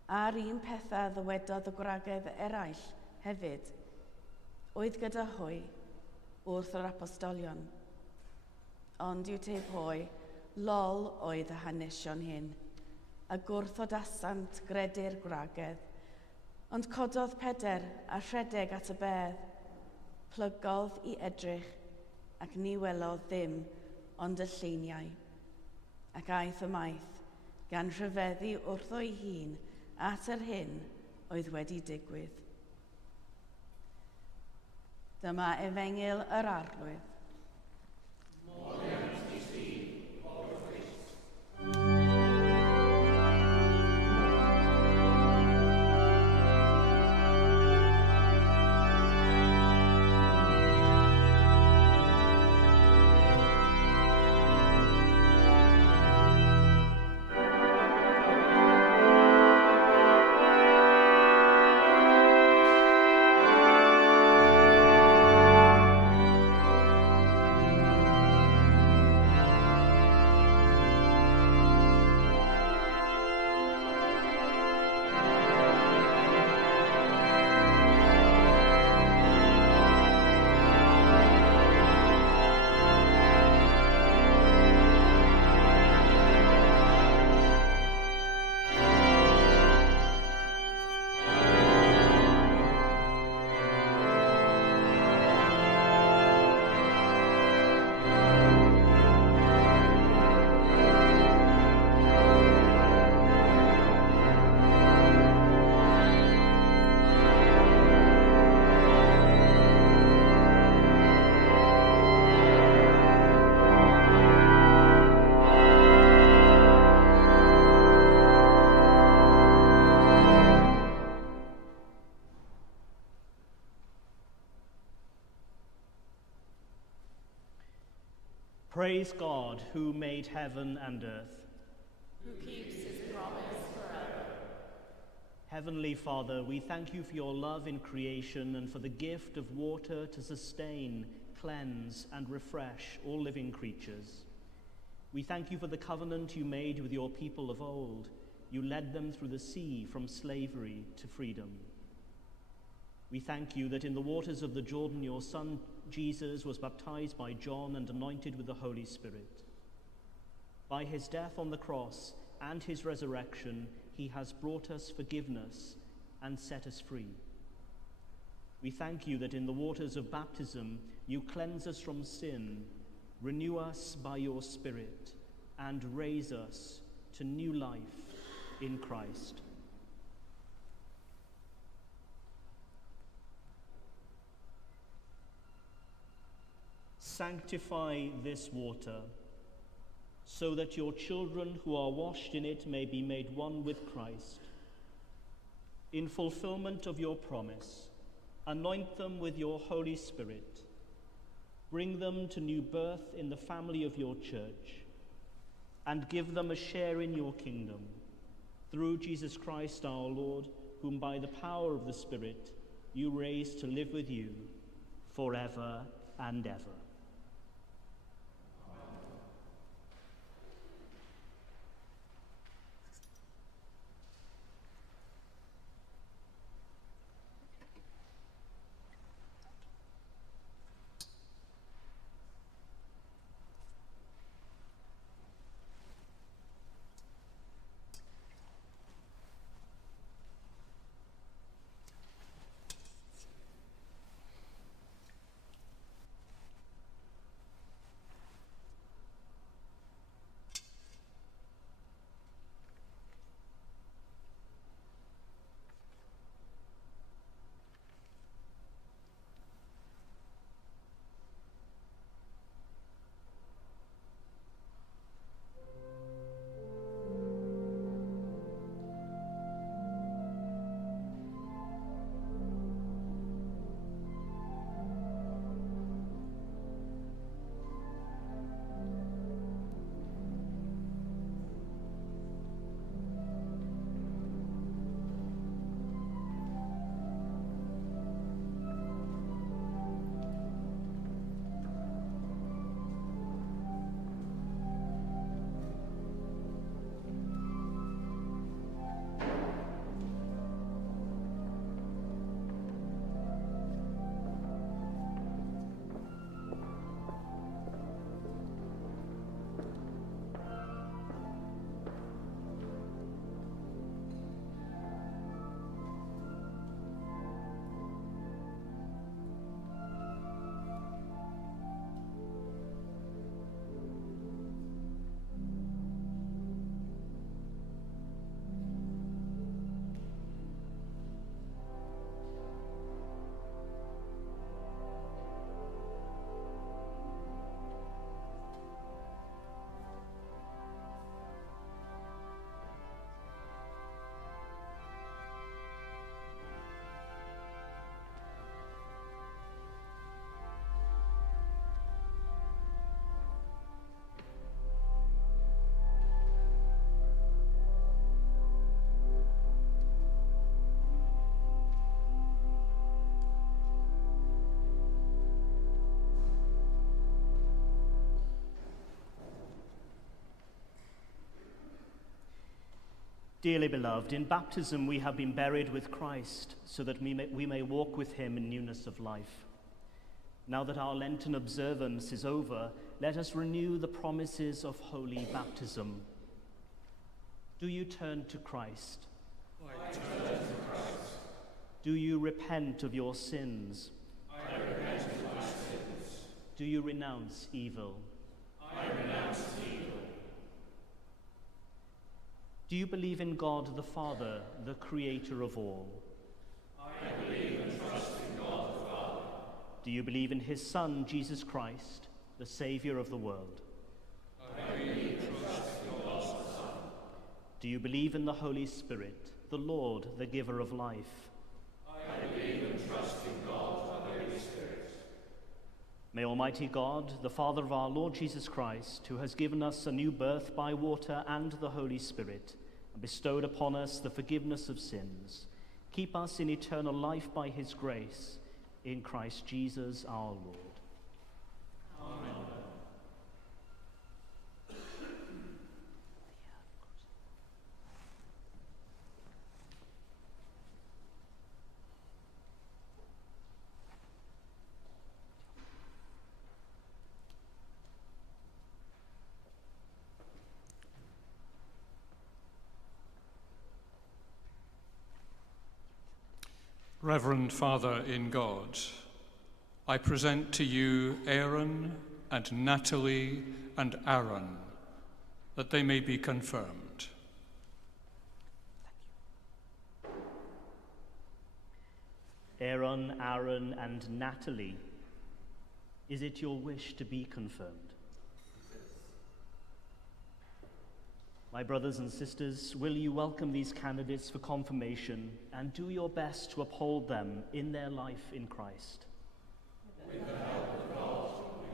A'r un pethau ddywedodd y gwragedd eraill hefyd, oedd gyda hwy wrth yr apostolion. Ond yw teb hwy, lol oedd y hanesion hyn, a gwrthodasant gredu'r gwragedd, ond cododd Peder a rhedeg at y bedd, plygodd i edrych ac ni welodd ddim ond y lleiniau, ac aeth ymaith gan rhyfeddu wrtho ei hun at yr hyn oedd wedi digwydd. Dyma efengyl yr arglwydd. Praise God, who made heaven and earth. Who keeps his promise forever. Heavenly Father, we thank you for your love in creation and for the gift of water to sustain, cleanse, and refresh all living creatures. We thank you for the covenant you made with your people of old. You led them through the sea from slavery to freedom. We thank you that in the waters of the Jordan your Son Jesus was baptized by John and anointed with the Holy Spirit. By his death on the cross and his resurrection, he has brought us forgiveness and set us free. We thank you that in the waters of baptism you cleanse us from sin, renew us by your Spirit, and raise us to new life in Christ. Sanctify this water, so that your children who are washed in it may be made one with Christ. In fulfillment of your promise, anoint them with your Holy Spirit. Bring them to new birth in the family of your church, and give them a share in your kingdom, through Jesus Christ our Lord, whom by the power of the Spirit you raised to live with you forever and ever. Dearly beloved, in baptism we have been buried with Christ so that we may walk with him in newness of life. Now that our Lenten observance is over, let us renew the promises of holy baptism. Do you turn to Christ? I turn to Christ. Do you repent of your sins? I repent of my sins. Do you renounce evil? I renounce evil. Do you believe in God the Father, the creator of all? I believe and trust in God the Father. Do you believe in his Son, Jesus Christ, the Saviour of the world? I believe and trust in God the Son. Do you believe in the Holy Spirit, the Lord, the giver of life? I believe and trust in God the Holy Spirit. May Almighty God, the Father of our Lord Jesus Christ, who has given us a new birth by water and the Holy Spirit, and bestowed upon us the forgiveness of sins, keep us in eternal life by his grace, in Christ Jesus our Lord. Amen. Reverend Father in God, I present to you Aaron and Natalie and Aaron, that they may be confirmed. Aaron, and Natalie, is it your wish to be confirmed? My brothers and sisters, will you welcome these candidates for confirmation and do your best to uphold them in their life in Christ? With the help of God,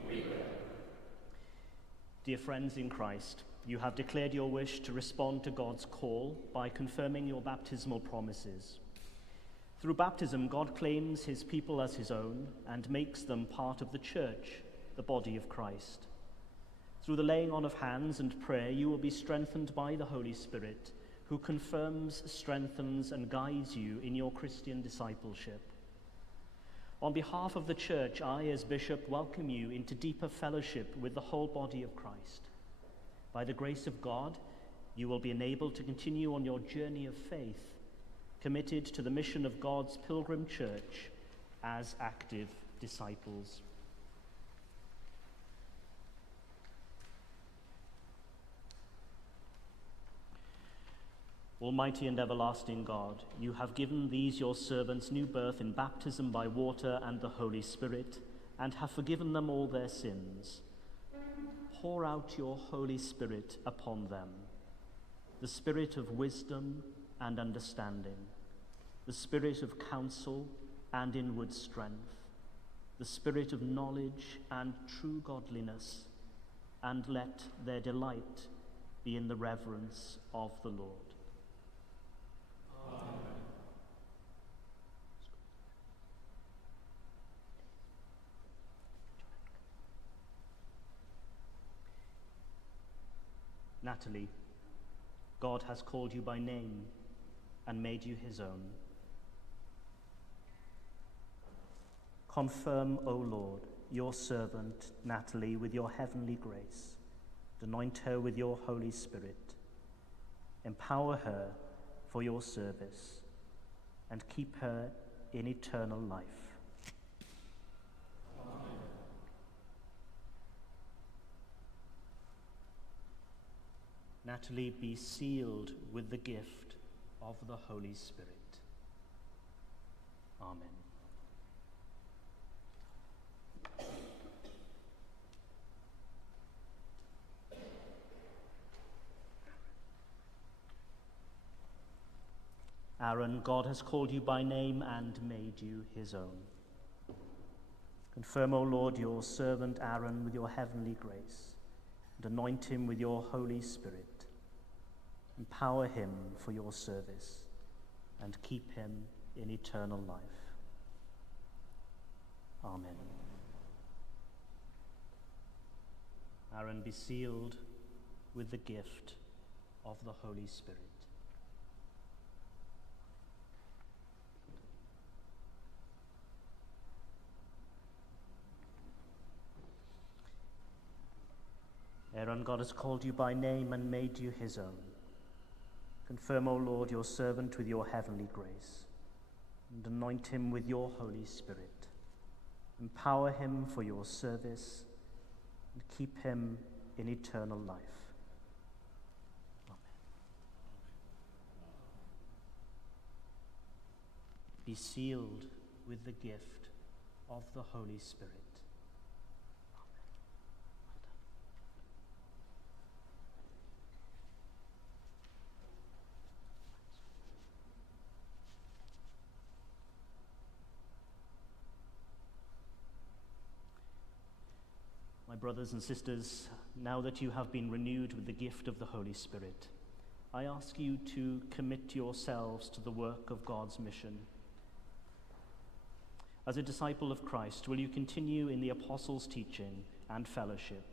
we will. Dear friends in Christ, you have declared your wish to respond to God's call by confirming your baptismal promises. Through baptism, God claims his people as his own and makes them part of the church, the body of Christ. Through the laying on of hands and prayer, you will be strengthened by the Holy Spirit, who confirms, strengthens, and guides you in your Christian discipleship. On behalf of the Church, I, as Bishop, welcome you into deeper fellowship with the whole body of Christ. By the grace of God, you will be enabled to continue on your journey of faith, committed to the mission of God's pilgrim church as active disciples. Almighty and everlasting God, you have given these your servants new birth in baptism by water and the Holy Spirit, and have forgiven them all their sins. Pour out your Holy Spirit upon them, the spirit of wisdom and understanding, the spirit of counsel and inward strength, the spirit of knowledge and true godliness, and let their delight be in the reverence of the Lord. Amen. Natalie, God has called you by name and made you his own. Confirm, O Lord, your servant Natalie with your heavenly grace, and anoint her with your Holy Spirit. Empower her for your service, and keep her in eternal life. Amen. Natalie, be sealed with the gift of the Holy Spirit. Amen. Aaron, God has called you by name and made you his own. Confirm, O Lord, your servant Aaron with your heavenly grace, and anoint him with your Holy Spirit. Empower him for your service, and keep him in eternal life. Amen. Aaron, be sealed with the gift of the Holy Spirit. whereon God has called you by name and made you his own. Confirm, O Lord, your servant with your heavenly grace, and anoint him with your Holy Spirit. Empower him for your service, and keep him in eternal life. Amen. Be sealed with the gift of the Holy Spirit. My brothers and sisters, now that you have been renewed with the gift of the Holy Spirit, I ask you to commit yourselves to the work of God's mission. As a disciple of Christ, will you continue in the apostles' teaching and fellowship,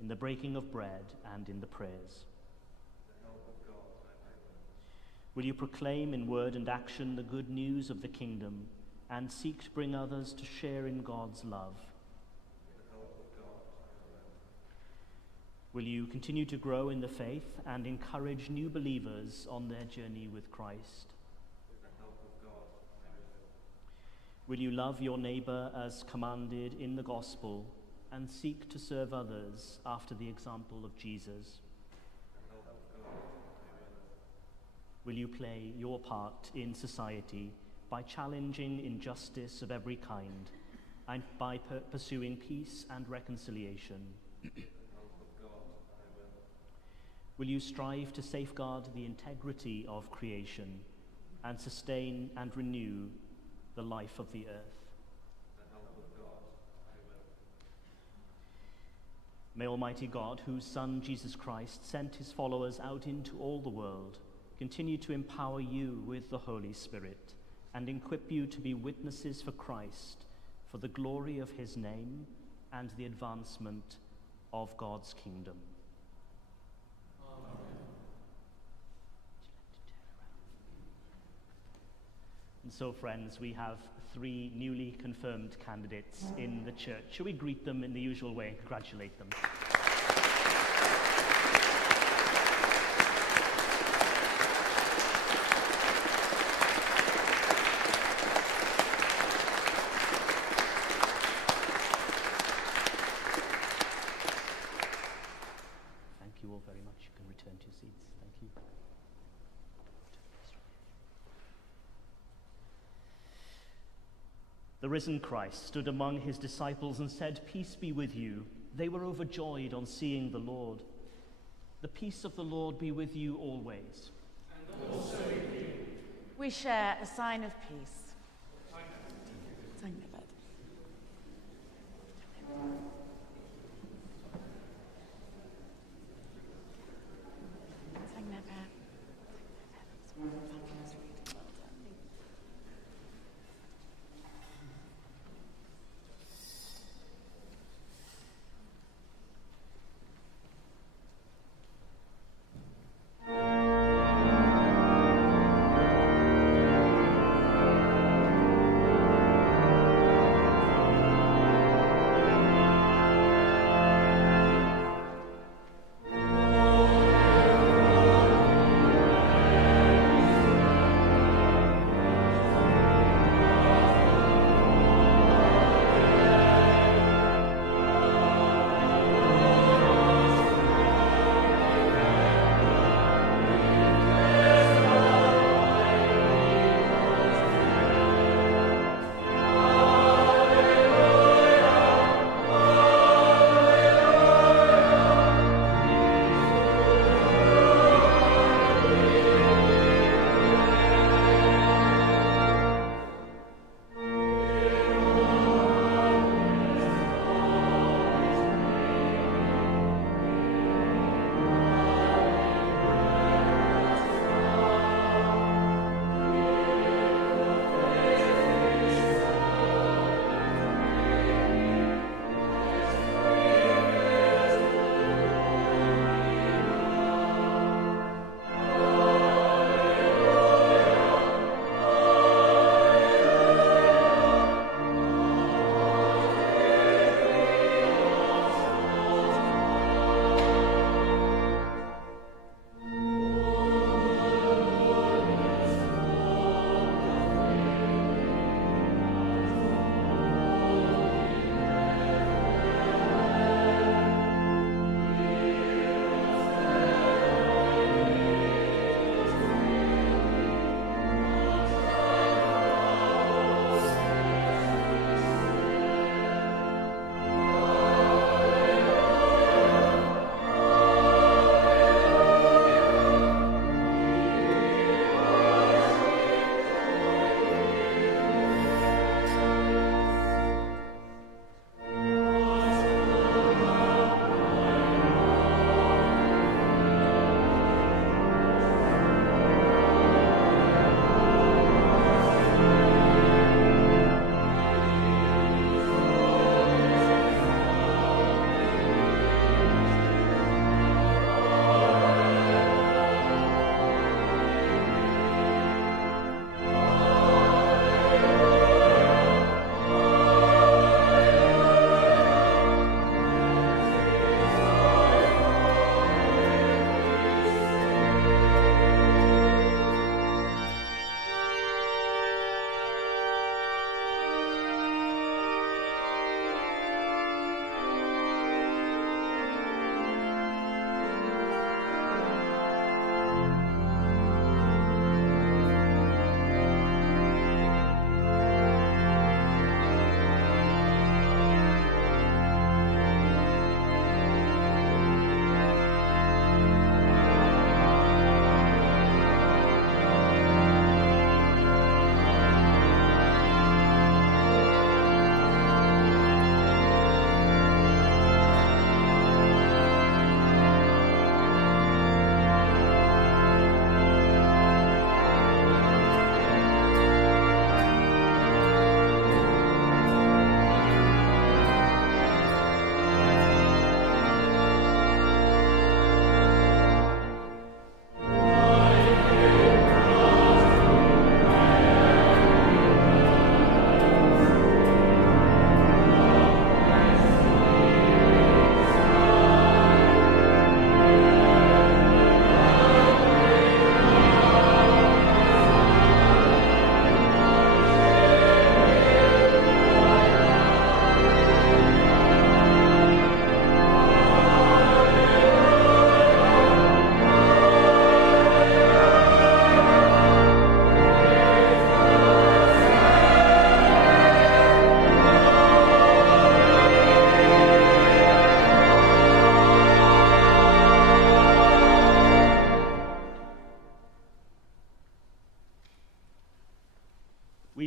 in the breaking of bread and in the prayers? Will you proclaim in word and action the good news of the kingdom and seek to bring others to share in God's love? Will you continue to grow in the faith and encourage new believers on their journey with Christ? With the help of God, I will. Will you love your neighbor as commanded in the gospel and seek to serve others after the example of Jesus? With the help of God, I will. Will you play your part in society by challenging injustice of every kind and by pursuing peace and reconciliation? Will you strive to safeguard the integrity of creation and sustain and renew the life of the earth? With the help of God, I will. May Almighty God, whose Son Jesus Christ sent his followers out into all the world, continue to empower you with the Holy Spirit and equip you to be witnesses for Christ, for the glory of his name and the advancement of God's kingdom. And so, friends, we have 3 newly confirmed candidates in the church. Shall we greet them in the usual way and congratulate them? Thank you all very much. You can return to your seats. Thank you. The risen Christ stood among his disciples and said, "Peace be with you." They were overjoyed on seeing the Lord. The peace of the Lord be with you always. And also with you. We share a sign of peace. Sign of it.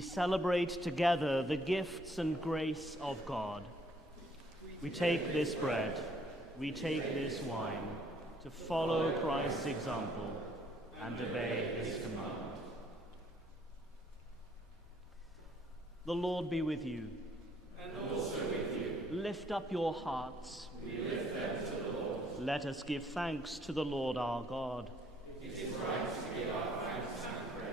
we celebrate together the gifts and grace of God. We take this bread, we take this wine, to follow Christ's example and obey his command. The Lord be with you. And also with you. Lift up your hearts. We lift them to the Lord. Let us give thanks to the Lord our God. It is right to give our thanks and praise.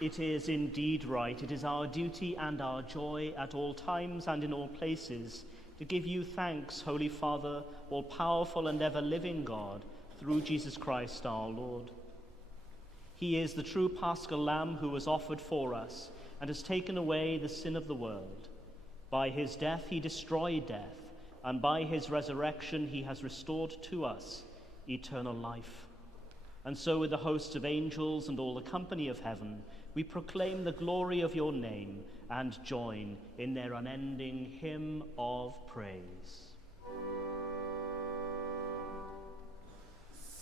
It is indeed right. It is our duty and our joy at all times and in all places to give you thanks, Holy Father, all-powerful and ever-living God, through Jesus Christ our Lord. He is the true Paschal Lamb who was offered for us and has taken away the sin of the world. By his death he destroyed death, and by his resurrection he has restored to us eternal life. And so with the hosts of angels and all the company of heaven, we proclaim the glory of your name and join in their unending hymn of praise.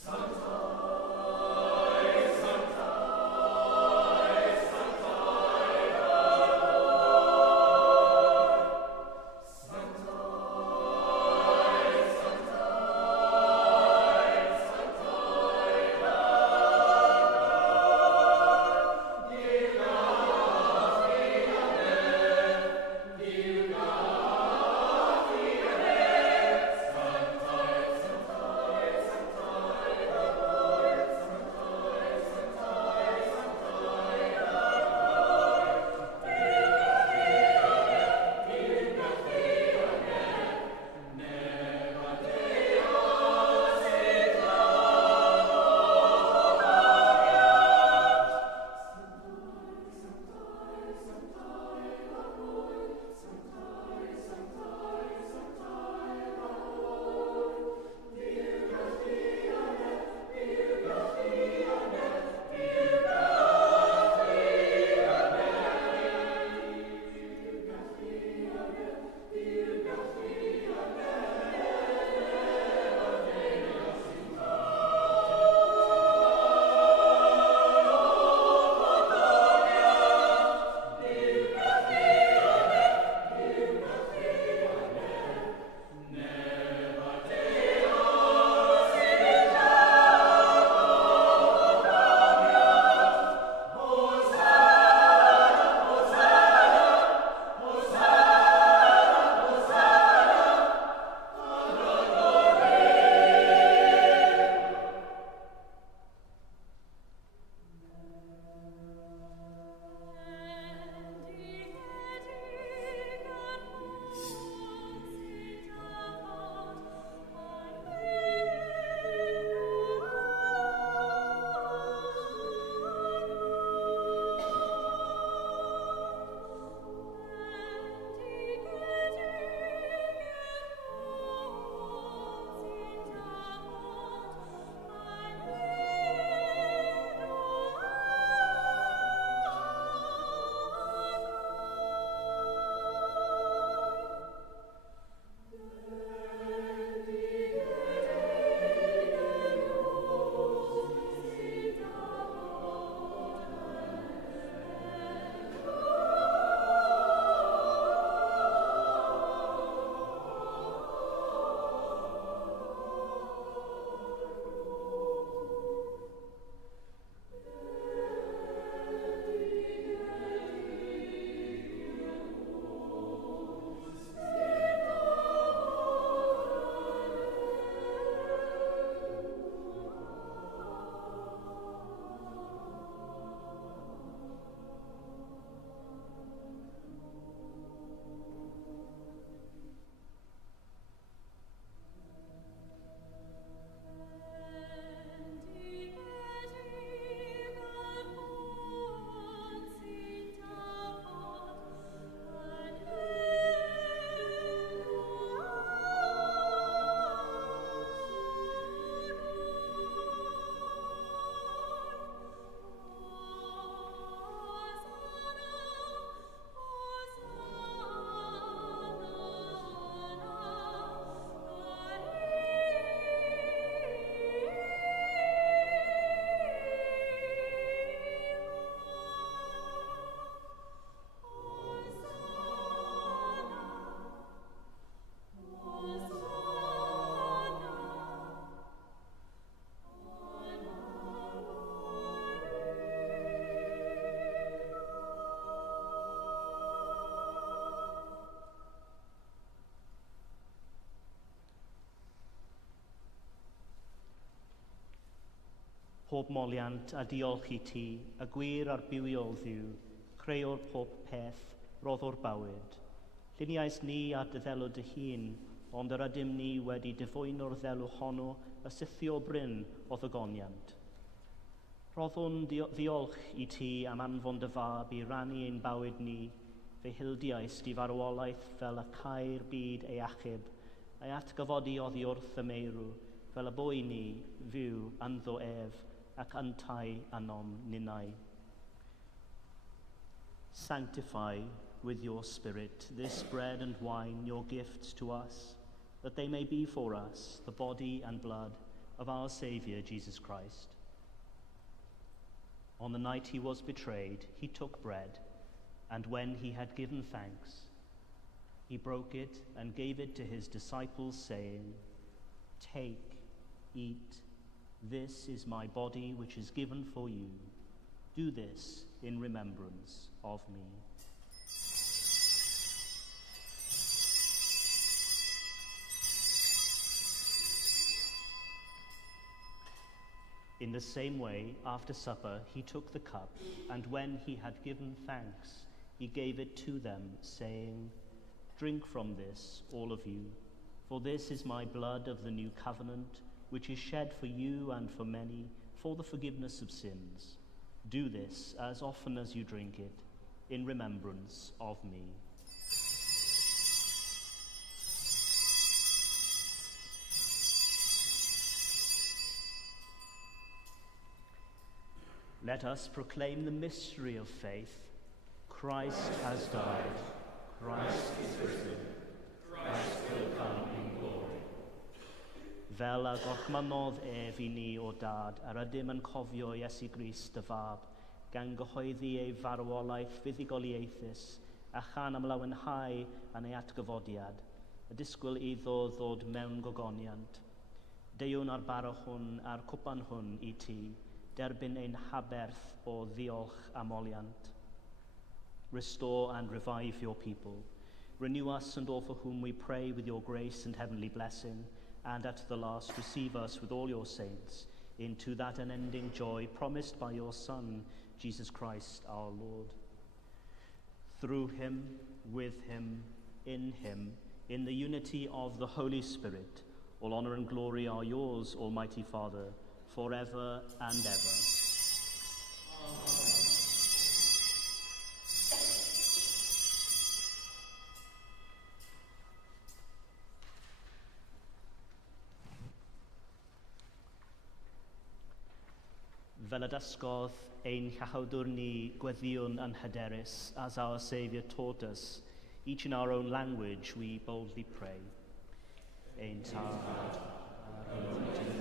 Amen. Pob moliant a diolch I ti, a gwir ar bywiol ddiw, creuwr pob peth, roddwr bywyd. Lluniais ni ar dy ddelw dy hun, ond yr ydym ni wedi dyfwyno'r ddelw honno y sythio bryn o ddygoniant. Roddwn ddiolch I ti am anfon dy fab I rannu ein bywyd ni, fe hildiais di farwolaeth fel y cair byd ei achub, a'i atgyfodi oddi wrth y meirw, fel y bwy ni, fyw, ynddo ef, ac yntau anon ninnau. Sanctify with your Spirit this bread and wine, your gifts to us, that they may be for us the body and blood of our Saviour Jesus Christ. On the night he was betrayed, he took bread, and when he had given thanks, he broke it and gave it to his disciples, saying, "Take, eat, this is my body which is given for you. Do this in remembrance of me." In the same way, after supper, he took the cup, and when he had given thanks, he gave it to them, saying, "Drink from this, all of you, for this is my blood of the new covenant, which is shed for you and for many for the forgiveness of sins. Do this as often as you drink it, in remembrance of me." Let us proclaim the mystery of faith. Christ has died. Christ is risen. Christ will come in glory. Fel a gorchmanodd ef I ni o dad, ar ydym yn cofio Iesu Grist y fab, gan gyhoeddi ei farwolaeth fuddugoliaethus, a chan am lawenhau yn ei atgyfodiad, y disgwyl iddo ddod mewn gogoniant. Deiwn ar bara hwn a'r cwpan hwn I ti, derbyn ein haberth o ddiolch amoliant. Restore and revive your people. Renew us and all for whom we pray with your grace and heavenly blessing, and at the last receive us with all your saints into that unending joy promised by your Son, Jesus Christ our Lord. Through him, with him, in the unity of the Holy Spirit, all honor and glory are yours, Almighty Father, forever and ever. Amen. Fel y dysgodd ein llachawdwr ni gweddiwn yn hyderus, as our Saviour taught us, each in our own language we boldly pray. Ein tad, ar ymwneud yn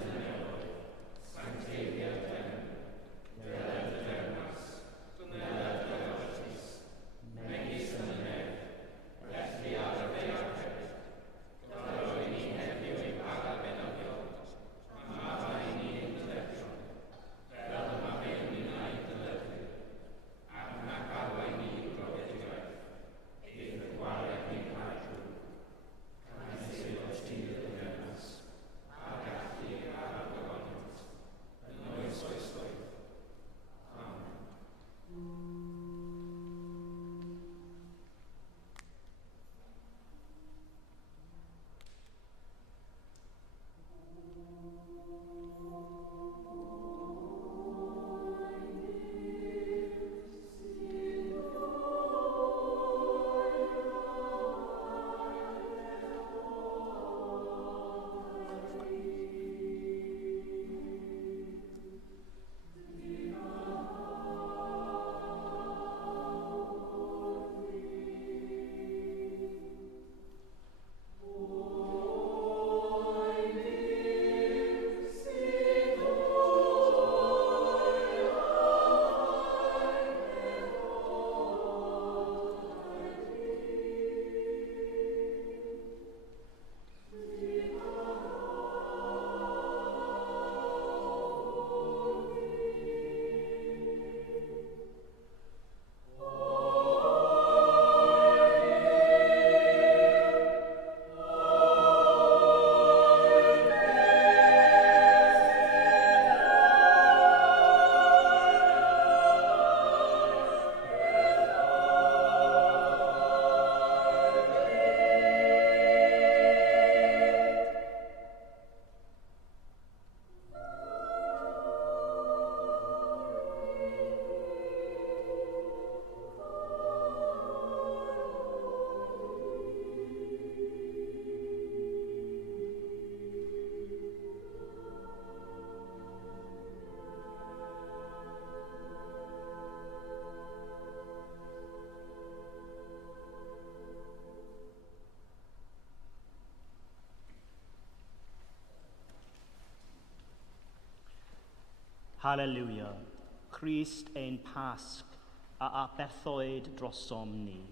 Halleluia. Christ ein Pasg a aberthoed drosom ni.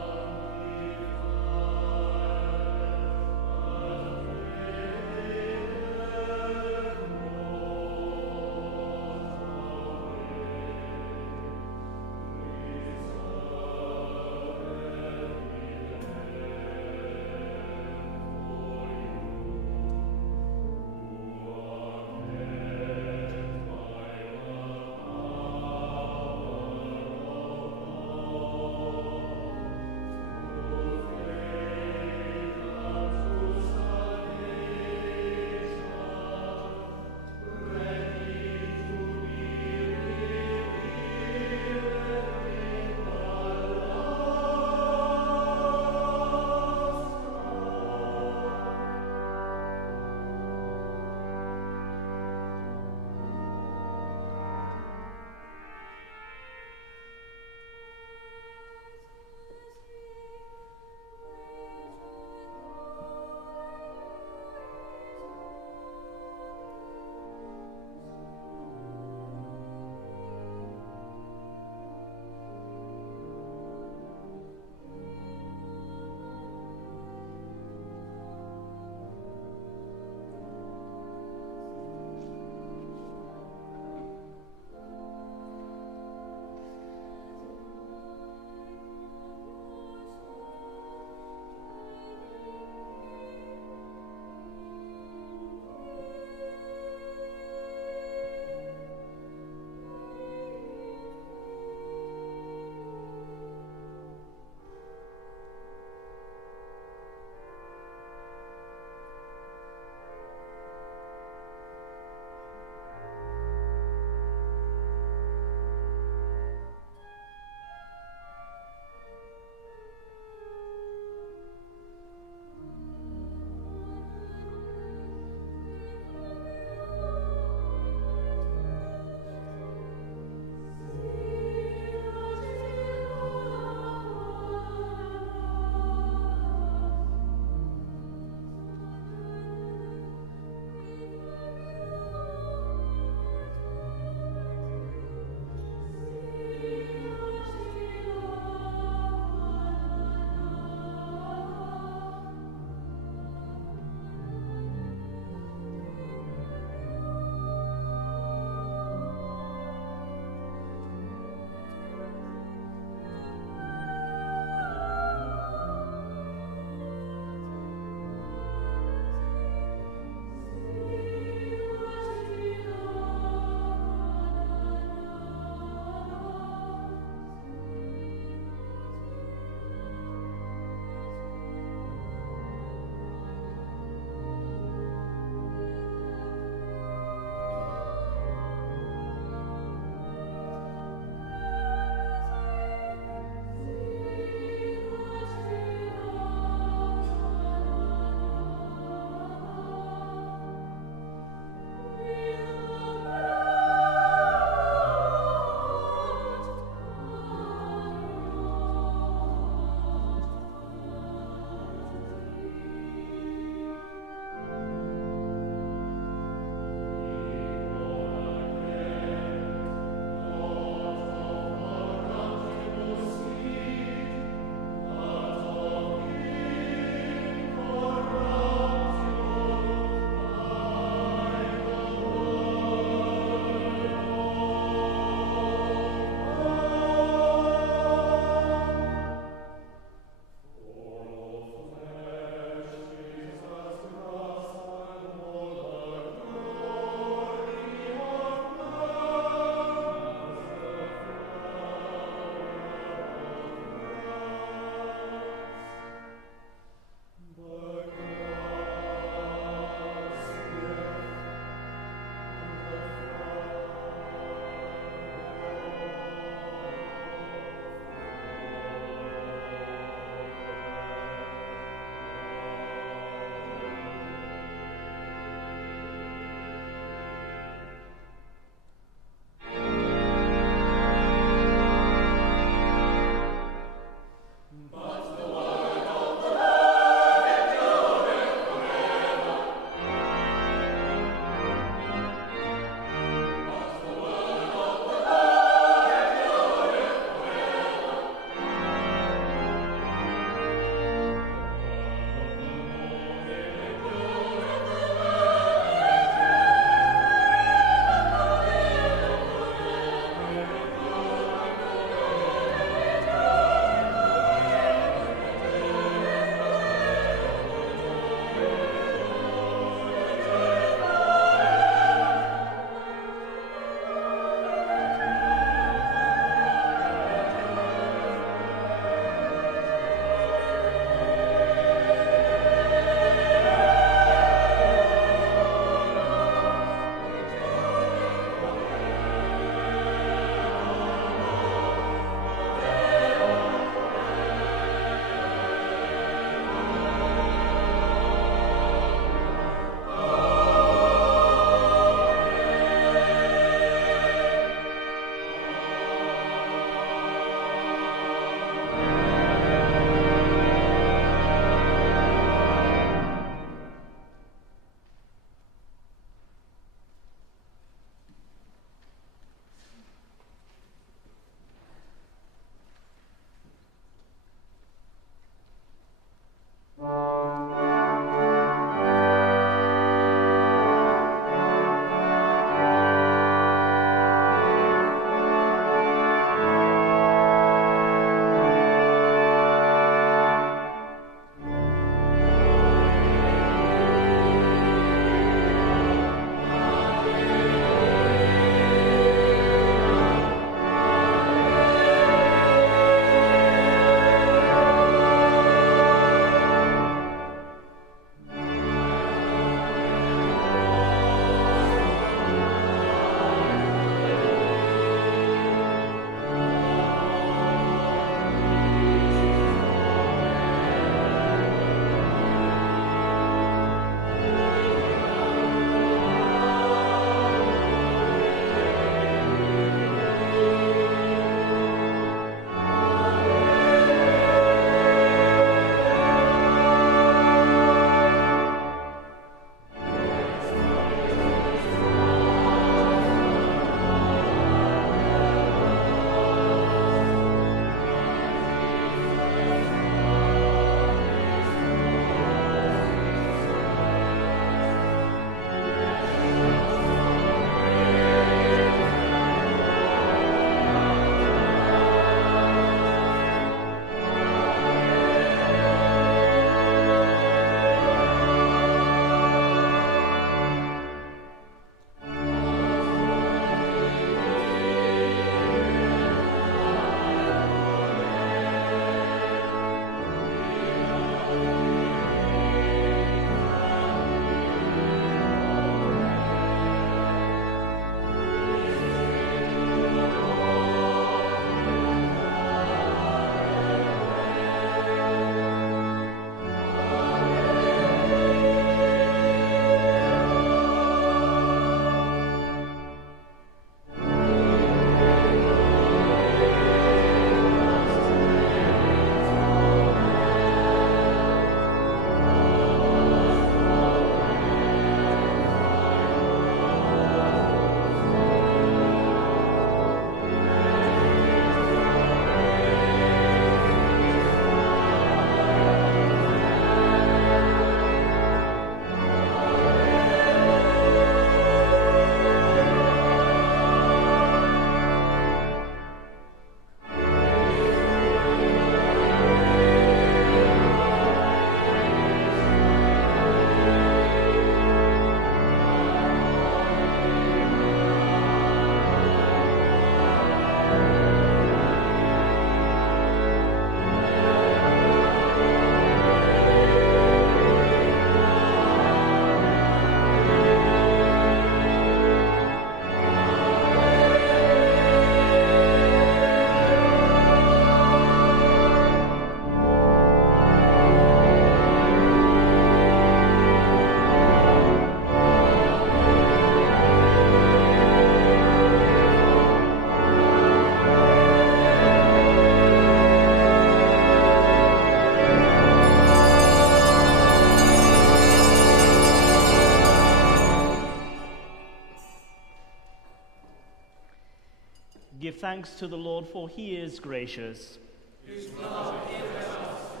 Give thanks to the Lord, for he is gracious. His love is everlasting.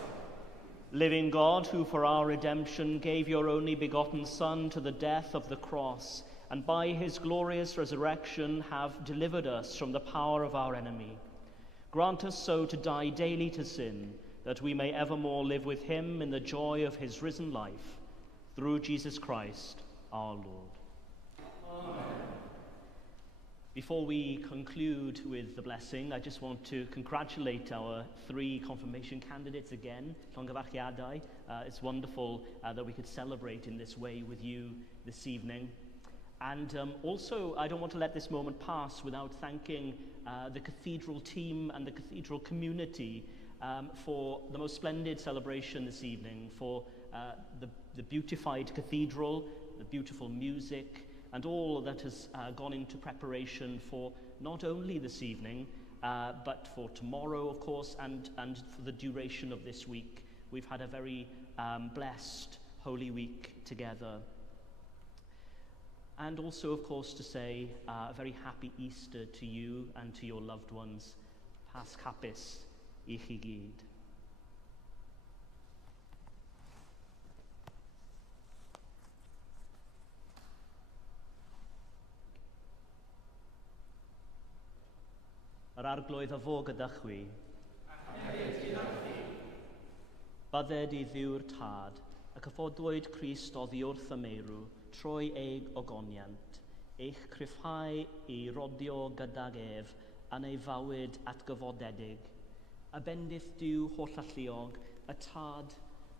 Living God, who for our redemption gave your only begotten Son to the death of the cross, and by his glorious resurrection have delivered us from the power of our enemy, grant us so to die daily to sin, that we may evermore live with him in the joy of his risen life. Through Jesus Christ, our Lord. Amen. Before we conclude with the blessing, I just want to congratulate our 3 confirmation candidates again. Llongyfarchiadau. It's wonderful that we could celebrate in this way with you this evening. And also, I don't want to let this moment pass without thanking the cathedral team and the cathedral community for the most splendid celebration this evening, for the beautified cathedral, the beautiful music, and all that has gone into preparation for not only this evening, but for tomorrow, of course, and for the duration of this week. We've had a very blessed Holy Week together. And also, of course, to say a very happy Easter to you and to your loved ones. Pasg hapus I chi gyd. Yr arglwydd a fo gyda chwi. Bydded I ddiw'r tad, ac yffodwyd Crist oddi wrth y meirw, troi eig ogoniant, eich cryfhau I rodio gydag ef, a'n ei fawyd atgyfodedig, a bendith diw holl alluog, y tad,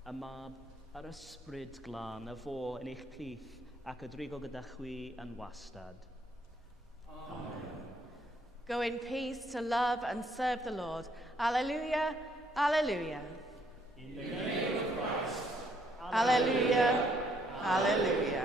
y mab, a'r ysbryd glân, y fo yn eich plith, ac y drigo gyda chwi yn wastad. Amen. Go in peace to love and serve the Lord. Alleluia, alleluia. In the name of Christ. Alleluia, alleluia.